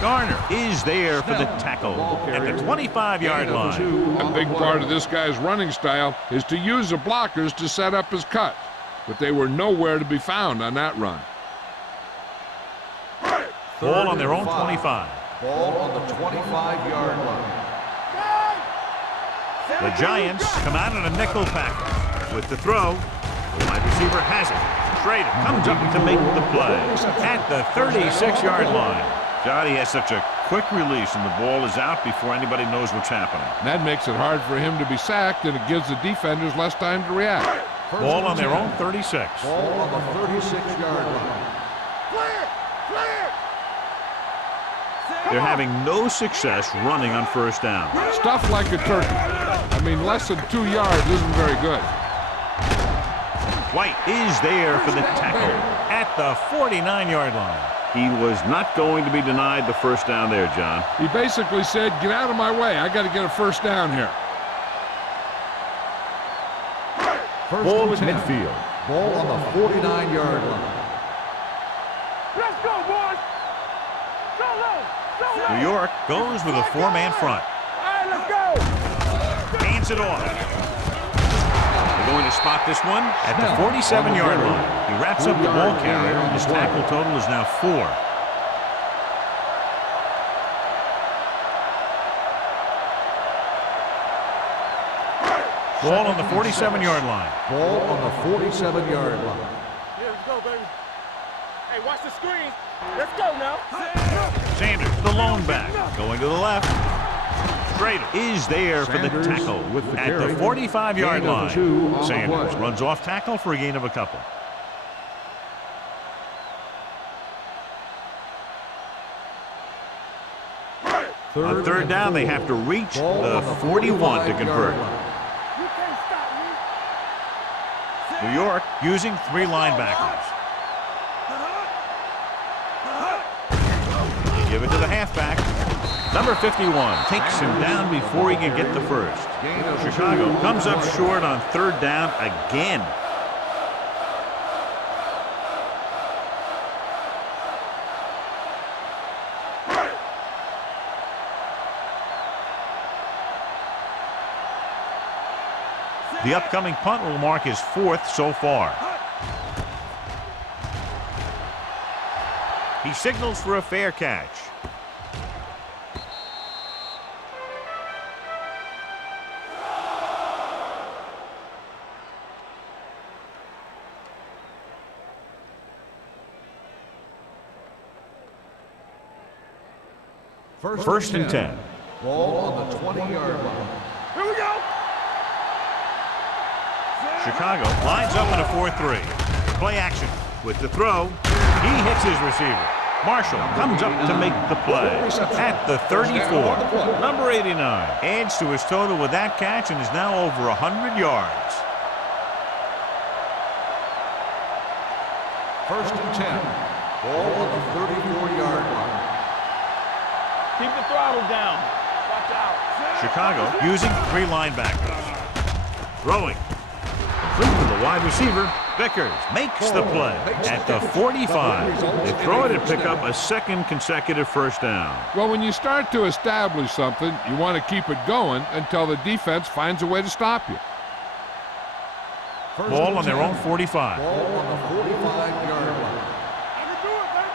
Garner is there for the tackle at the 25-yard line. A big part of this guy's running style is to use the blockers to set up his cuts, but they were nowhere to be found on that run. Ball on their own 25. Ball on the 25-yard line. The Giants come out in a nickel package. With the throw, the wide receiver has it. Schrader comes up to make the play at the 36-yard line. God, he has such a quick release, and the ball is out before anybody knows what's happening. That makes it hard for him to be sacked, and it gives the defenders less time to react. Ball on their own 36. Ball on the 36-yard line. They're having no success running on first down. Stuff like a turkey. I mean, less than 2 yards isn't very good. White is there for the tackle at the 49-yard line. He was not going to be denied the first down there, John. He basically said, get out of my way. I got to get a first down here. Ball at midfield. Ball on the 49-yard line. Let's go, boys. Go low. New York goes with a four-man front. All right, let's go. Hands it off. They're going to spot this one at the 47-yard line. He wraps up the ball carrier, and his tackle total is now 4. Ball on the 47-yard line. Ball on the 47-yard line. Here we go, baby. Hey, watch the screen. Let's go now. Sanders, the lone back, going to the left. Schrader is there for the tackle at the 45-yard line. Sanders runs off tackle for a gain of a couple. On third down, they have to reach the 41 to convert. You can't stop me. New York using 3 linebackers. They give it to the halfback. Number 51 takes him down before he can get the first. Chicago comes up short on third down again. The upcoming punt will mark his 4th so far. He signals for a fair catch. First and 10. Ball on the 20-yard line. Here we go. Chicago lines up in a 4-3. Play action with the throw. He hits his receiver. Marshall comes up to make the play at the 34. Number 89 adds to his total with that catch and is now over 100 yards. First and 10. Ball on the 34-yard line. Keep the throttle down. Watch out. Chicago using 3 linebackers. Throwing. Complete to the wide receiver. Vickers makes the play at the 45. They throw it and pick up a 2nd consecutive first down. Well, when you start to establish something, you want to keep it going until the defense finds a way to stop you. Ball on their own 45. Ball on the 45-yard line. I can do it, baby.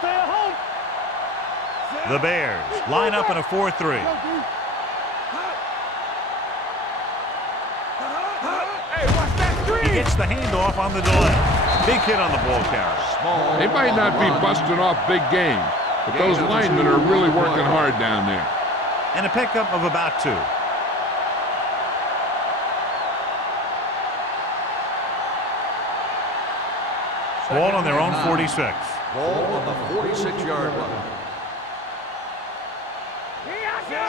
Stay at home. The Bears line up in a 4-3. Hey, watch that screen. He gets the handoff on the delay. Big hit on the ball carrier. They might not be busting off big game, but those linemen are really working hard down there. And a pickup of about 2. Ball on their own 46. Ball on the 46-yard line.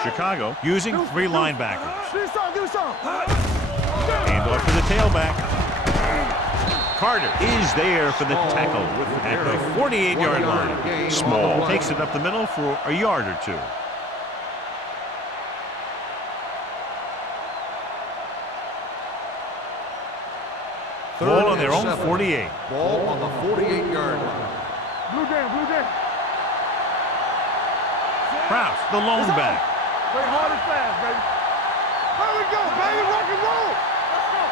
Chicago using 3 linebackers. Give me some, give me some. Handoff to the tailback. Carter is there for the tackle at the 48-yard line. Small takes it up the middle for a yard or 2. Ball on their own 48. Ball on the 48-yard line. Blue game, blue game. Kraus, the lone back. Play hard and fast, baby. There we go, baby. Rock and roll. Let's go.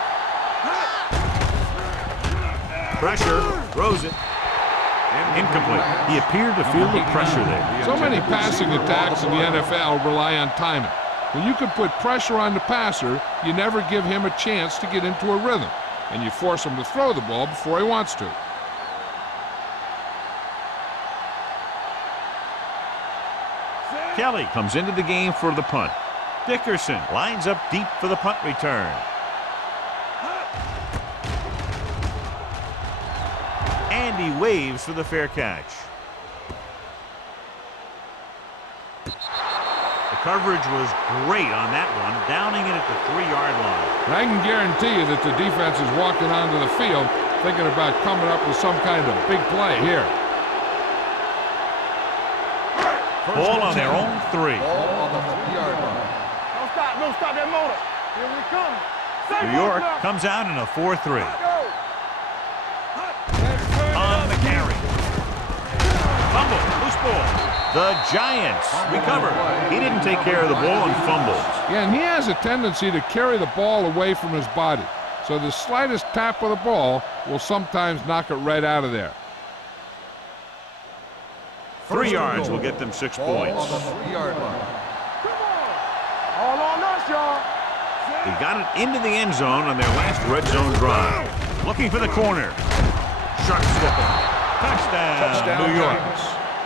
Pressure, throws it. Incomplete. He appeared to feel the pressure there. So many passing attacks in the NFL rely on timing. When you can put pressure on the passer, you never give him a chance to get into a rhythm, and you force him to throw the ball before he wants to. Kelly comes into the game for the punt. Dickerson lines up deep for the punt return. And he waves for the fair catch. The coverage was great on that one, downing it at the 3-yard line. And I can guarantee you that the defense is walking onto the field thinking about coming up with some kind of big play here. Ball on their own 3. Ball on the 3-yard line. Don't stop that motor. Here we come. New York comes out in a 4-3. On the carry. Fumble. Loose ball. The Giants recover. He didn't take care of the ball and fumbles. Yeah, and he has a tendency to carry the ball away from his body. So the slightest tap of the ball will sometimes knock it right out of there. 3 yards will get them 6 points. On the 3-yard line. All on us, y'all. He got it into the end zone on their last red zone drive. Looking for the corner. Sharp step. Touchdown, New York.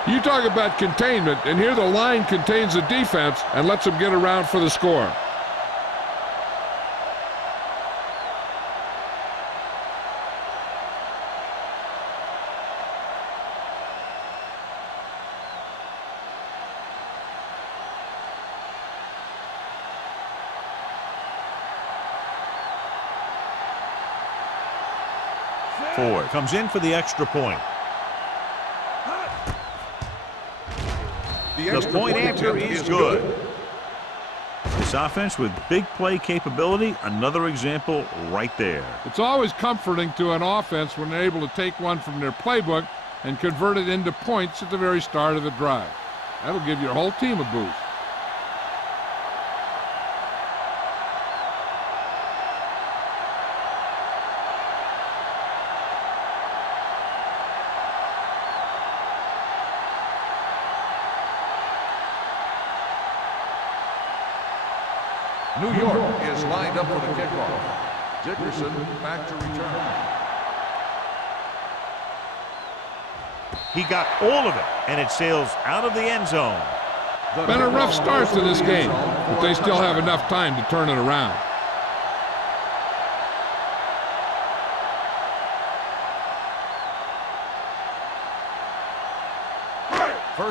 You talk about containment, and here the line contains the defense and lets them get around for the score. Ford comes in for the extra point. The point after is good. This offense with big play capability, another example right there. It's always comforting to an offense when they're able to take one from their playbook and convert it into points at the very start of the drive. That'll give your whole team a boost. New York is lined up for the kickoff. Dickerson back to return. He got all of it, and it sails out of the end zone. Been a rough start to this game, but they still have enough time to turn it around.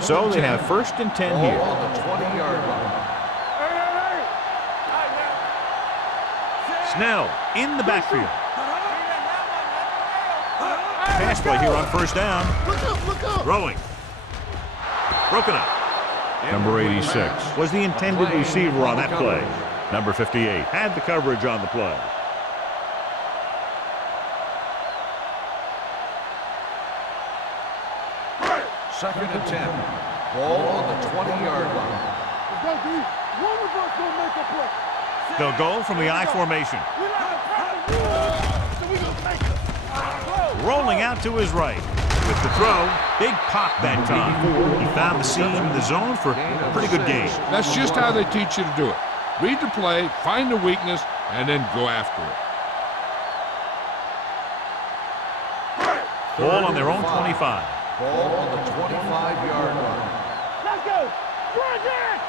So they have 1st and 10 here. On the 20-yard line. Snell in the backfield. Pass play here on 1st down. Throwing. Broken up. Number 86 was the intended receiver on that play. Number 58 had the coverage on the play. Second and 10. Ball on the 20-yard line. One of us will make a play. They'll go from the I formation. Rolling out to his right. With the throw, big pop that time. He found the seam in the zone for a pretty good game. That's just how they teach you to do it. Read the play, find the weakness, and then go after it. Ball on their own 25. Ball on the 25-yard line. Let's go. Project!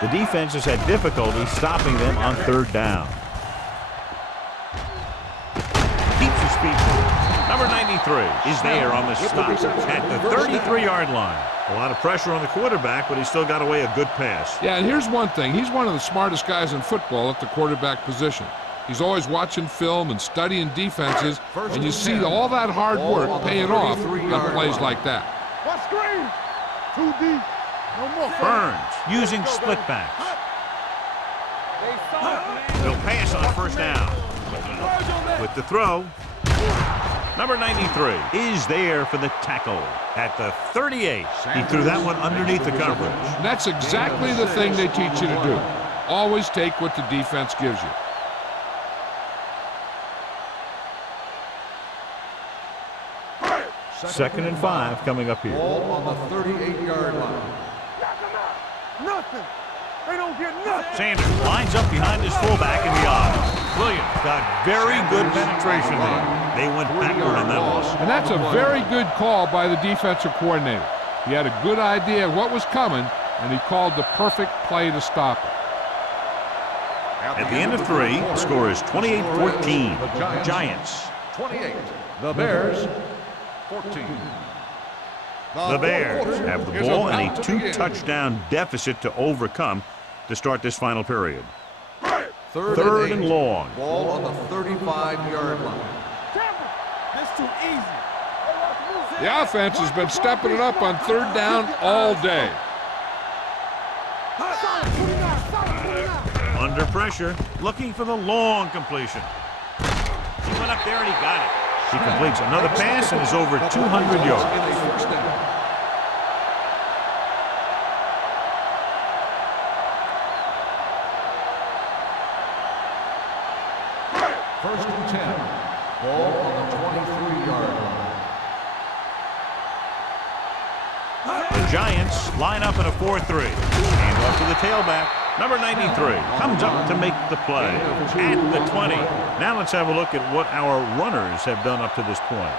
The defense has had difficulty stopping them on 3rd down. Keeps his feet moving. Number 93 is there on the stop at the 33-yard line. A lot of pressure on the quarterback, but he still got away a good pass. Yeah, and here's one thing. He's one of the smartest guys in football at the quarterback position. He's always watching film and studying defenses, and you see all that hard work paying off on plays like that. What screen? Too deep. No more. Burns using split backs. They'll pass on 1st down. With the throw, Number 93 is there for the tackle at the 38. He threw that one underneath the coverage. And that's exactly the thing they teach you to do. Always take what the defense gives you. Second and 5 coming up here. Ball on the 38-yard line. Nothing. They don't get nothing. Sanders lines up behind his fullback in the eye. Williams got very good penetration there. They went backward on that one. And that's a very good call by the defensive coordinator. He had a good idea of what was coming, and he called the perfect play to stop it. At the end of 3, the score is 28-14. Giants. 28. The Bears, 14. The Bears have the ball and a 2-touchdown deficit to overcome to start this final period. Third and long. Ball on the 35-yard line. That's too easy. The offense has been stepping it up on third down all day. Under pressure, looking for the long completion. He went up there and he got it. He completes another pass and is over 200 yards. First and 10. Ball on the 23-yard line. The Giants line up in a 4-3. Hand off to the tailback. Number 93 comes up to make the play at the 20. Now let's have a look at what our runners have done up to this point.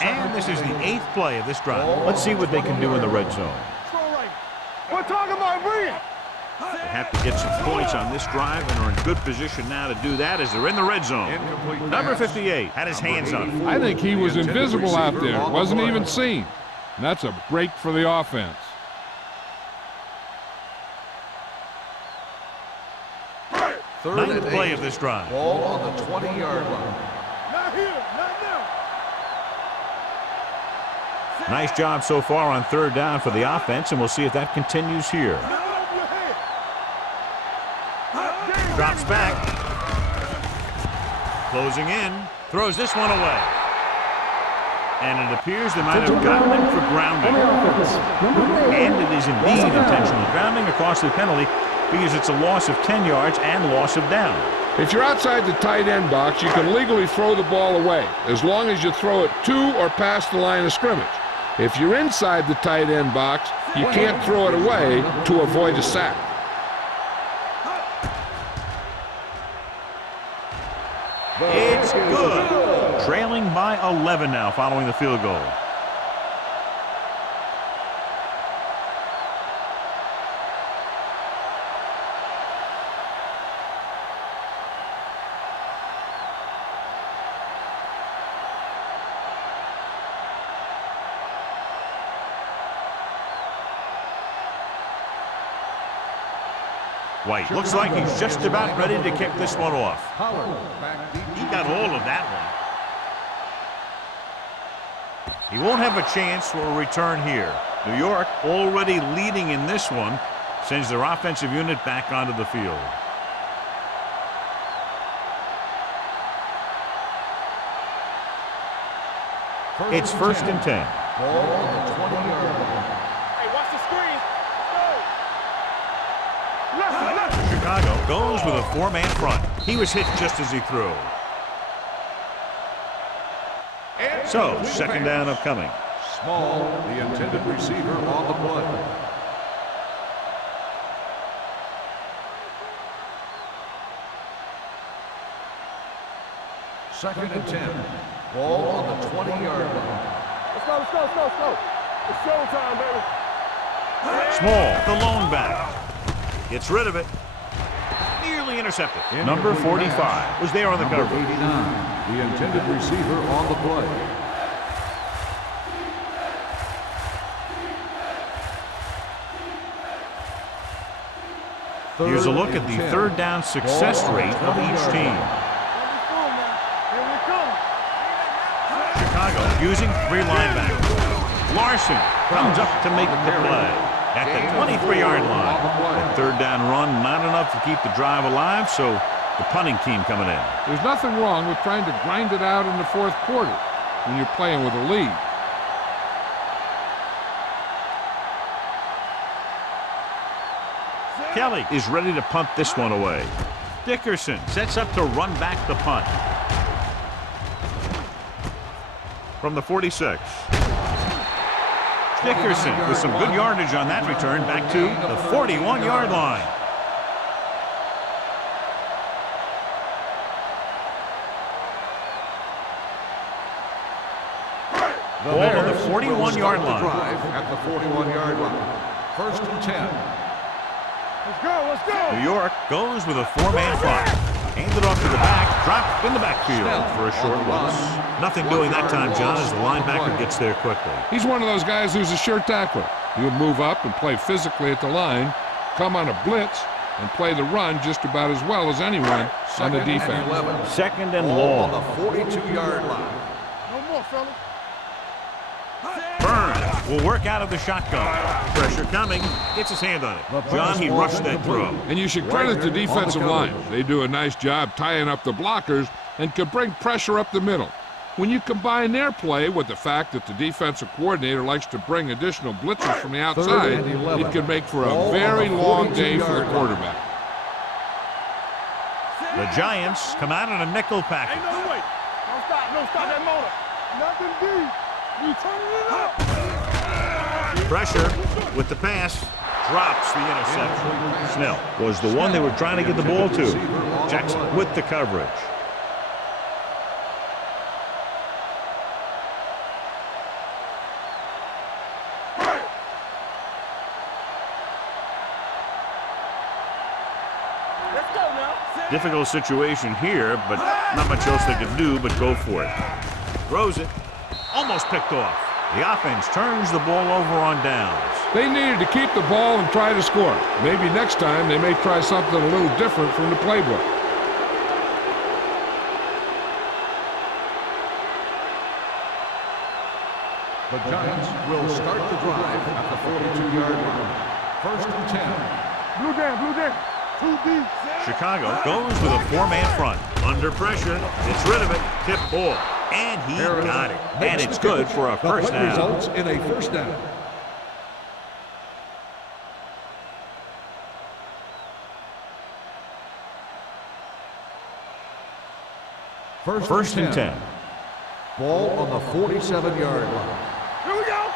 And this is the 8th play of this drive. Let's see what they can do in the red zone. We're talking about bringing. They have to get some points on this drive and are in good position now to do that as they're in the red zone. Number 58 had his hands on it. I think he was invisible out there. Wasn't even seen. And that's a break for the offense. Ninth play of this drive. Ball on the 20-yard line. Not here, not now. Nice job so far on third down for the offense, and we'll see if that continues here. Drops back. Closing in. Throws this one away. And it appears they might have gotten him for grounding. And it is indeed intentional grounding, a costly penalty, because it's a loss of 10 yards and loss of down. If you're outside the tight end box, you can legally throw the ball away, as long as you throw it to or past the line of scrimmage. If you're inside the tight end box, you can't throw it away to avoid a sack. It's good. Trailing by 11 now following the field goal. White looks like he's just about ready to kick this one off. He got all of that one. He won't have a chance for a return here. New York already leading in this one, sends their offensive unit back onto the field. It's first and 10. Ball on the 20-yard line. Hey, watch the screen. Chicago goes with a 4-man front. He was hit just as he threw. So, second down upcoming. Small, the intended receiver on the play. Second and 10. Ball on the 20-yard line. Let's go, let's go, let's go, let's go. It's showtime, baby. Small, the lone back. Gets rid of it. Nearly intercepted. Number 45 was there on the cover. 89, the intended receiver on the play. Here's a look at the third down success rate of each team. Chicago using 3 linebackers. Larson comes up to make the play. at the 23-yard line. A third down run, not enough to keep the drive alive, so the punting team coming in. There's nothing wrong with trying to grind it out in the fourth quarter when you're playing with a lead. Kelly is ready to punt this one away. Dickerson sets up to run back the punt. From the 46. Dickerson with some good yardage on that return back to the 41-yard line. Ball on the 41-yard line. Drive at the 41-yard line. 1st and 10. Let's go, let's go. New York goes with a 4-man front. Handed off to the back, dropped in the backfield for a short loss. Nothing doing that time, John, as the linebacker gets there quickly. He's one of those guys who's a sure tackler. He'll move up and play physically at the line, come on a blitz, and play the run just about as well as anyone on the defense. 2nd and Ball long. on the 42-yard line. No more, fellas. Burns will work out of the shotgun. Pressure coming. Gets his hand on it. John, he rushed that throw. And you should credit the defensive line. They do a nice job tying up the blockers and can bring pressure up the middle. When you combine their play with the fact that the defensive coordinator likes to bring additional blitzers from the outside, it can make for a very long day for the quarterback. The Giants come out in a nickel package. Ain't no way. Don't stop that motor. Nothing deep. We turning it up. Pressure with the pass. Drops the interception. Snell was the one they were trying to get the ball to. Jackson with the coverage. Let's go now. Difficult situation here, but not much else they can do but go for it. Throws it. Almost picked off. The offense turns the ball over on downs. They needed to keep the ball and try to score. Maybe next time they may try something a little different from the playbook. The Giants will start the drive at the 42-yard line. 1st and 10. Blue down. 2 deep. Chicago goes with a 4-man front. Under pressure, gets rid of it, tip ball. And he got it. And it's good for a first down. Results in a first down. First and 10. Ball on the 47-yard line. Here we go.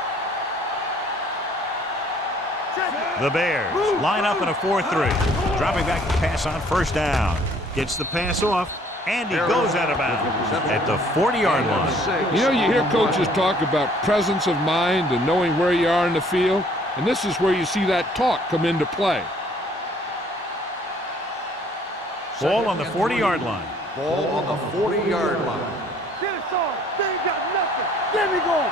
The Bears line up in a 4-3. Dropping back to pass on first down. Gets the pass off, and he goes out of bounds at the 40-yard line. You know, you hear coaches talk about presence of mind and knowing where you are in the field, and this is where you see that talk come into play. Ball on the 40-yard line. Ball on the 40-yard line. Get it, son. They ain't got nothing. Let me go.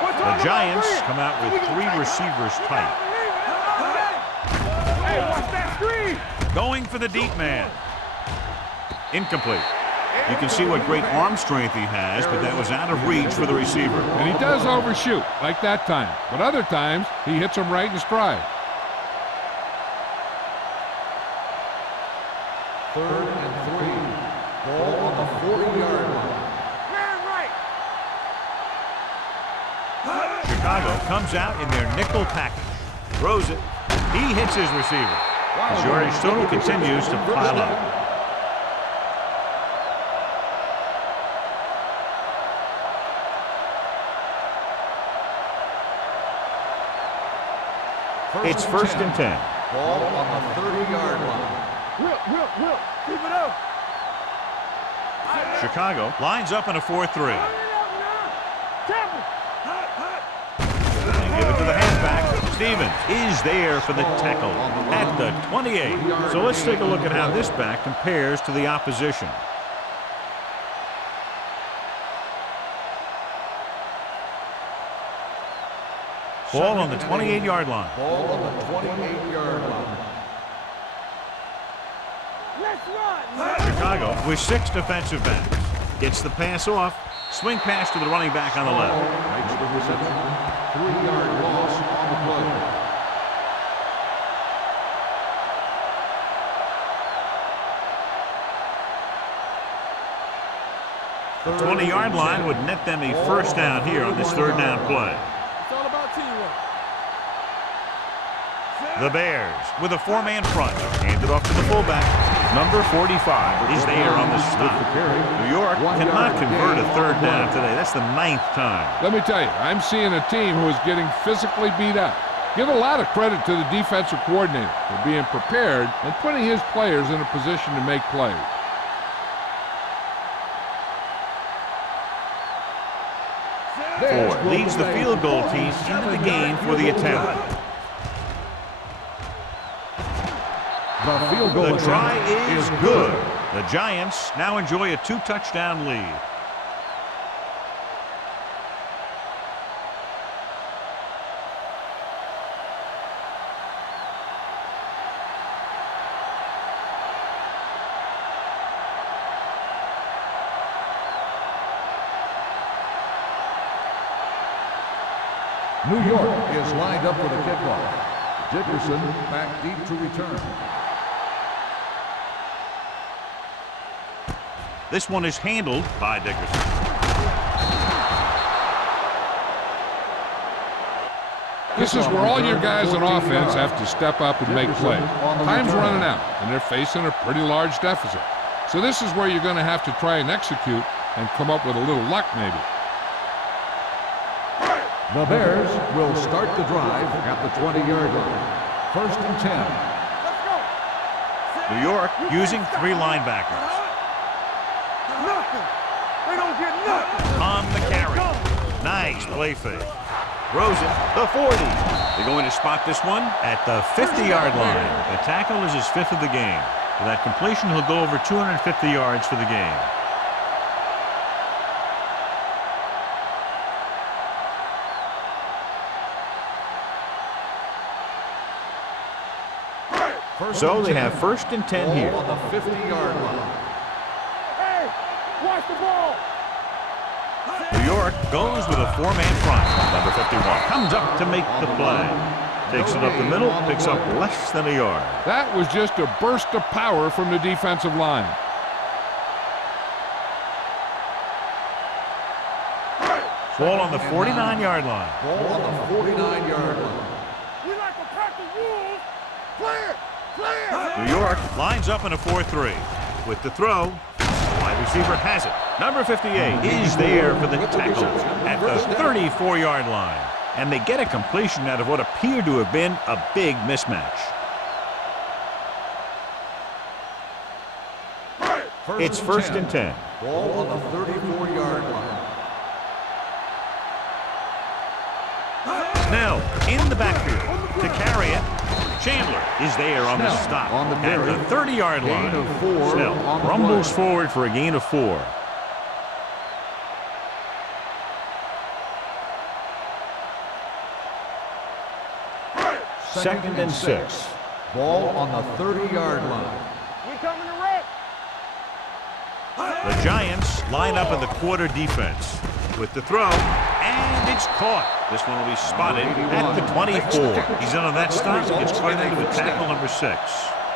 The Giants come out with 3 receivers tight. Hey, watch that screen. Going for the deep man. Incomplete. You can see what great arm strength he has, but that was out of reach for the receiver. And he does overshoot, like that time. But other times, he hits him right in stride. 3rd and 3. Ball on the 40-yard line. Man right. Chicago comes out in their nickel package. Throws it. He hits his receiver. His yardage total continues to pile up. It's 1st and 10. Ball on the 30-yard line. Will. Keep it up. Chicago lines up in a 4-3. They give it to the halfback. Stevens is there for the tackle at the 28. So let's take a look at how this back compares to the opposition. Ball on the 28-yard line. Ball on the 28-yard line. Let's run. Chicago with 6 defensive backs. Gets the pass off. Swing pass to the running back on the left. Makes the reception. 3-yard loss on the play. The 20-yard line would net them a first down here on this third down play. It's all about teamwork. The Bears with a four-man front. Handed off to the fullback. Number 45 is there on the stop. New York cannot convert a third down today. That's the 9th time. Let me tell you, I'm seeing a team who is getting physically beat up. Give a lot of credit to the defensive coordinator for being prepared and putting his players in a position to make plays. Ford leads the field goal team into the game for the attempt. The try is good. The Giants now enjoy a 2-touchdown lead. New York is lined up for the kickoff. Dickerson back deep to return. This one is handled by Dickerson. This is where all your guys on offense have to step up and make plays. Time's running out, and they're facing a pretty large deficit. So this is where you're going to have to try and execute and come up with a little luck maybe. The Bears will start the drive at the 20-yard line. 1st and 10. New York using 3 linebackers. Nothing. They don't get nothing. On the carry. Nice play fake. Throws it, the 40. They're going to spot this one at the 50-yard line. The tackle is his 5th of the game. With that completion, he'll go over 250 yards for the game. So they have 1st and 10 here. On the 50-yard line. Hey, watch the ball. New York goes with a 4-man front. Number 51 comes up to make the play. Takes it up the middle, picks up less than a yard. That was just a burst of power from the defensive line. Ball on the 49-yard line. Ball on the 49-yard line. We like a pack of wolves. Clear, clear. New York lines up in a 4-3. With the throw, wide receiver has it. Number 58 is there for the tackle at the 34-yard line. And they get a completion out of what appeared to have been a big mismatch. It's 1st and 10. Ball on the 34-yard line. Snell in the backfield to carry it. Chandler is there on the stop at the 30-yard line. Snell rumbles forward for a gain of 4. Second and 6. Ball on the 30-yard line. We coming to wreck. The Giants line up in the quarter defense with the throw, and it's caught. This one will be spotted at the 24. He's in on that stop. It's caught into the tackle number 6.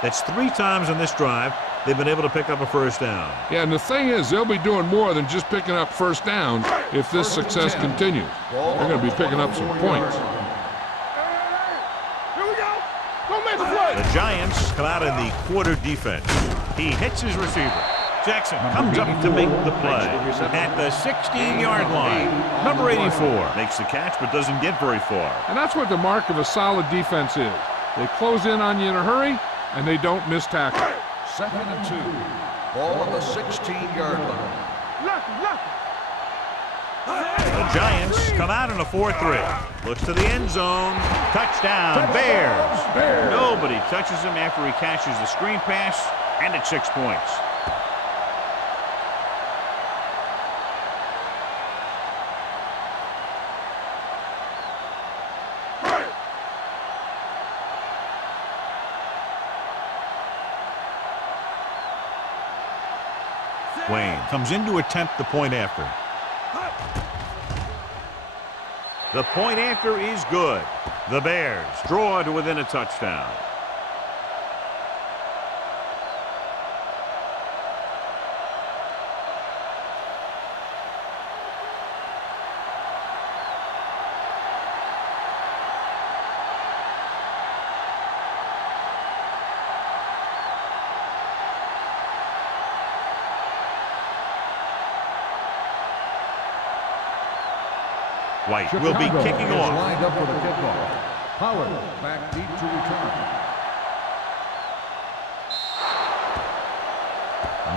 That's 3 times on this drive they've been able to pick up a first down. Yeah, and the thing is, they'll be doing more than just picking up first downs if this success continues. They're going to be picking up some points. Here we go. Don't make the play. The Giants come out in the quarter defense. He hits his receiver. Jackson comes up to make the play at the 16-yard line. Number 84 makes the catch but doesn't get very far. And that's what the mark of a solid defense is. They close in on you in a hurry, and they don't miss tackle. 2nd and 2. Ball on the 16-yard line. Lucky. The Giants come out in a 4-3. Looks to the end zone. Touchdown, Bears. Nobody touches him after he catches the screen pass, and it's 6 points. Wayne comes in to attempt the point after. The point after is good. The Bears draw to within a touchdown. White will be kicking is off. lined up for the kickoff. Pollard back deep to return.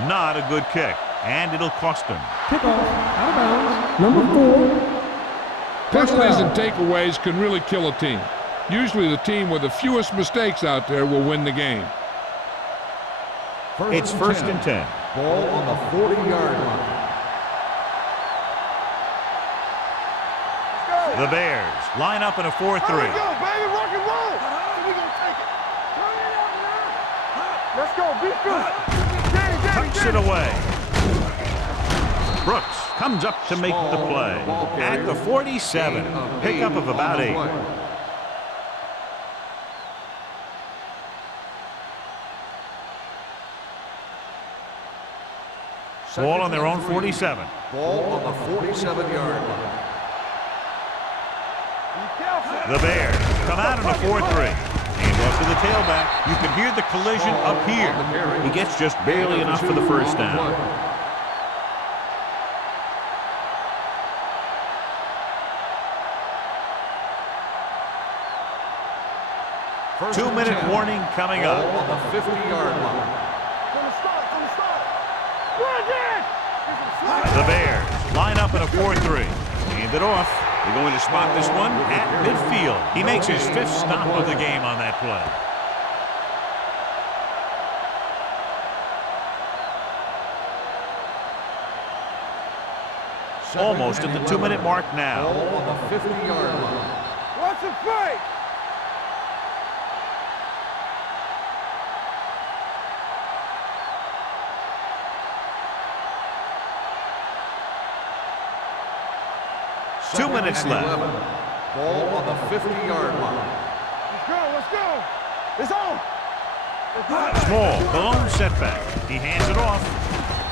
Not a good kick, and it'll cost him. Kickoff, out of bounds, number 4. Penalties and takeaways can really kill a team. Usually the team with the fewest mistakes out there will win the game. It's first and 10. Ball on the 40-yard line. The Bears line up in a 4-3. Let's go, baby. Rock and roll. We're going to take it. Turn it up now. Let's go. Be good. Tucks it away. Brooks comes up to make the play. At the 47. Pickup of about 8. Ball on their own 47. Ball on the 47-yard line. The Bears come out in a 4-3. And off to the tailback. You can hear the collision up here. He gets just barely enough for the first down. Two-minute warning coming up. Ball on the 50-yard line. From the start. Run again. The Bears line up in a 4-3. Hand it off. They're going to spot this one at midfield. He makes his 5th stop of the game on that play. Almost at the 2-minute mark now. Ball on the 50-yard line. Watch the fight. Two minutes left. Ball on the 50-yard line. Let's go. It's on. Small, the lone setback. He hands it off.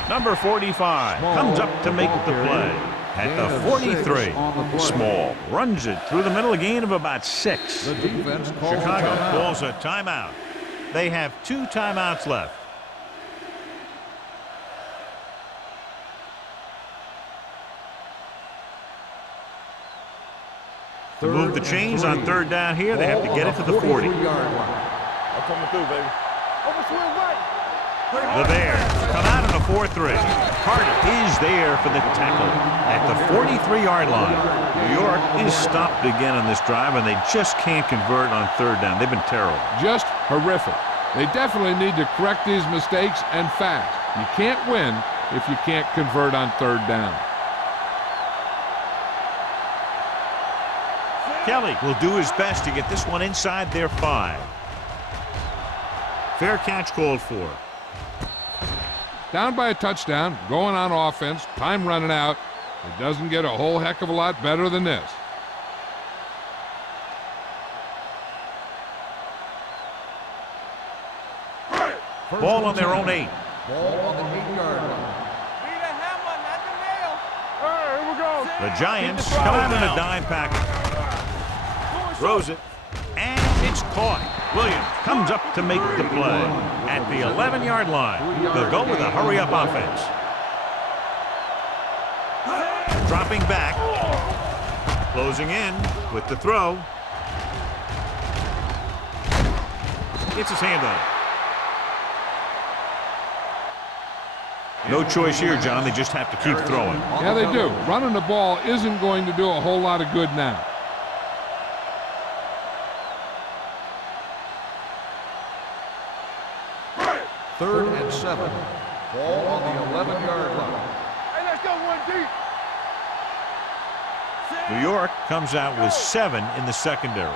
Number 45 comes up to make the play. At the 43, Small runs it through the middle, a gain of about 6. The defense calls Chicago a timeout. calls a timeout. They have 2 timeouts left. To move the chains on 3rd down here, they have to get it to the 40. I'm coming through, baby. Over swing right. The Bears come out in a 4-3. Carter is there for the tackle at the 43-yard line. New York is stopped again on this drive, and they just can't convert on 3rd down. They've been terrible. Just horrific. They definitely need to correct these mistakes and fast. You can't win if you can't convert on 3rd down. Kelly will do his best to get this one inside their 5. Fair catch called for. Down by a touchdown, going on offense, time running out. It doesn't get a whole heck of a lot better than this. Ball on their own 8. Ball on the 8-yard line. Be the hammer, not the nail. All right, here we go. The Giants come out in a dime package. Throws it, and it's caught. Williams comes up to make the play at the 11-yard line. They'll go with a hurry-up offense. Dropping back, closing in with the throw. Gets his hand on it. No choice here, John. They just have to keep throwing. Yeah, they do. Running the ball isn't going to do a whole lot of good now. Third and 7. Ball on the 11-yard line. Hey, let's go one deep. New York comes out with 7 in the secondary.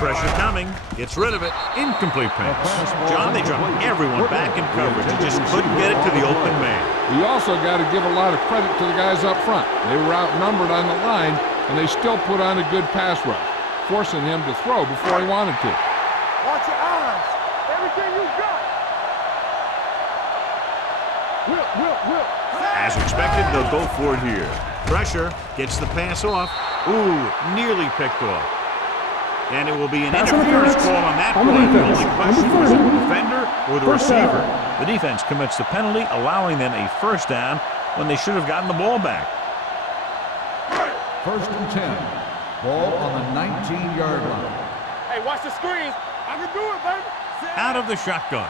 Pressure coming. Gets rid of it. Incomplete pass. John, they dropped everyone back in coverage. He just couldn't get it to the open man. You also got to give a lot of credit to the guys up front. They were outnumbered on the line, and they still put on a good pass rush, forcing him to throw before he wanted to. Watch your eyes. Everything you got. Whip. As expected, they'll go for it here. Pressure. Gets the pass off. Ooh, nearly picked off. And it will be an Pass interference interference call on that on the play. The defense. only question was it the Number 30. defender or the First receiver. down. The defense commits the penalty, allowing them a first down when they should have gotten the ball back. 1st and 10. Ball on the 19-yard line. Hey, watch the screens. I can do it, baby. Out of the shotgun.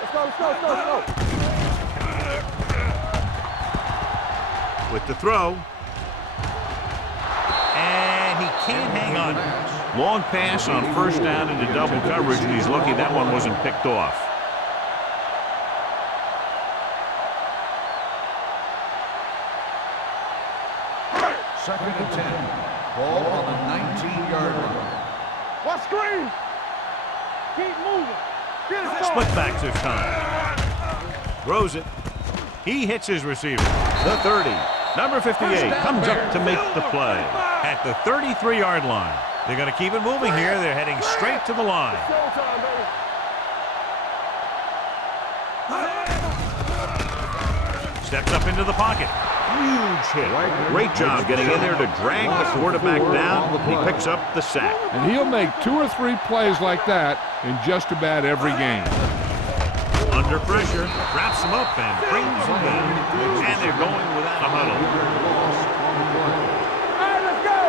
Let's go, let's go, let's go, let's go. With the throw. And he can't hang on. Long pass on 1st down into double coverage, and he's lucky that one wasn't picked off. Second and 10. Ball on the 19-yard line. Watch screen. Keep moving. Get it Split backs this time. Throws it. He hits his receiver. The 30. Number 58 comes up to make the play at the 33-yard line. They're going to keep it moving here. They're heading straight to the line. Showtime, baby. Steps up into the pocket. Huge hit. Great job getting in there to drag the quarterback down. He picks up the sack. And he'll make 2 or 3 plays like that in just about every game. Under pressure, wraps him up and brings him down. And they're going without a huddle. All right, let's go.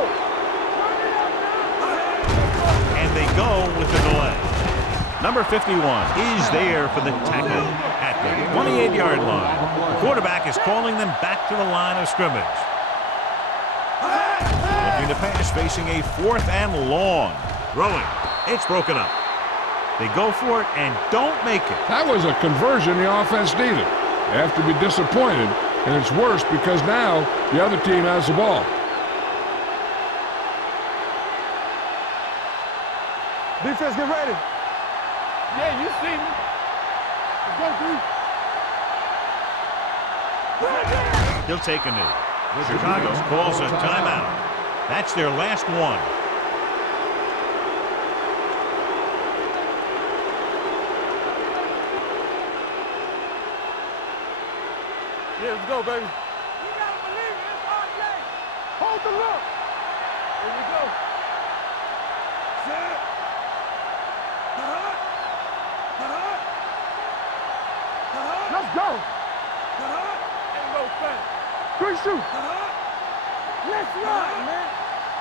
And they go with the delay. Number 51 is there for the tackle at the 28-yard line. The quarterback is calling them back to the line of scrimmage. Looking to pass, facing a 4th and long. Throwing. It's broken up. They go for it and don't make it. That was a conversion the offense needed. They have to be disappointed, and it's worse because now the other team has the ball. Defense, get ready. Yeah, you see me. Let's go, dude. He'll take a knee. Chicago calls a timeout. That's their last one. Yeah, let's go, baby. You gotta believe it. It's our day. Hold the look. Here we go. Set. Let's go. Ain't no thing. 3 shoot. Let's run, man.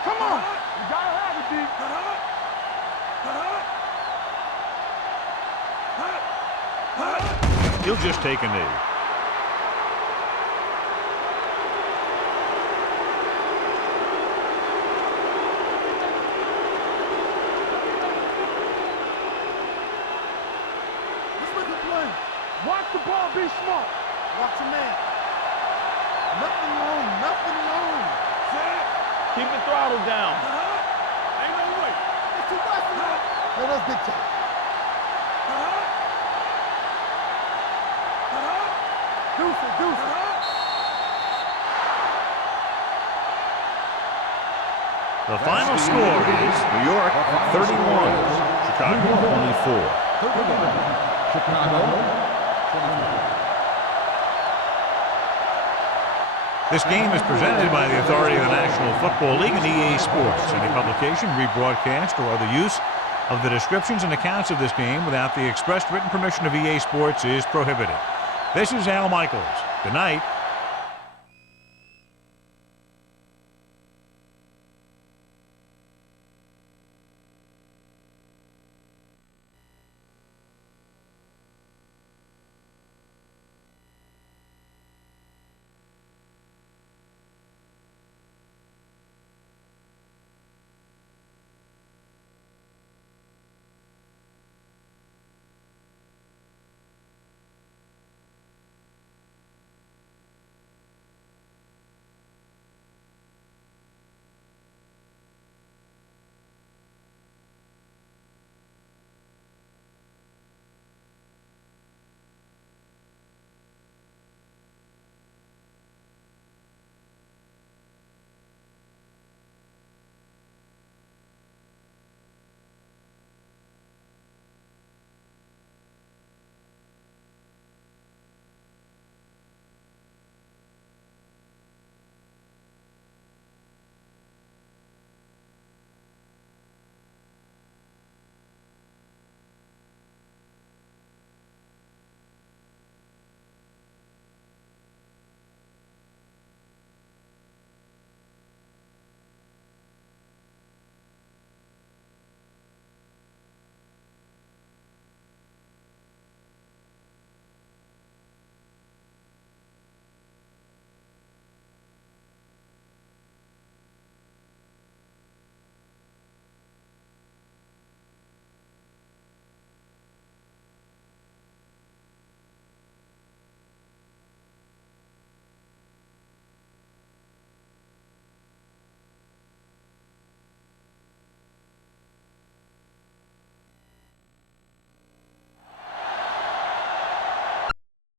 Come on. You gotta have it, D. He'll just take a knee. Watch the ball, be smart. Watch your man. Nothing long, nothing long. Keep the throttle down. Ain't no way. It's too much now. Let us dictate. Deuce it, deuce it. The final score is New York 31, Chicago 24. Chicago. This game is presented by the authority of the National Football League and EA Sports. Any publication, rebroadcast, or other use of the descriptions and accounts of this game without the expressed written permission of EA Sports is prohibited. This is Al Michaels. Good night.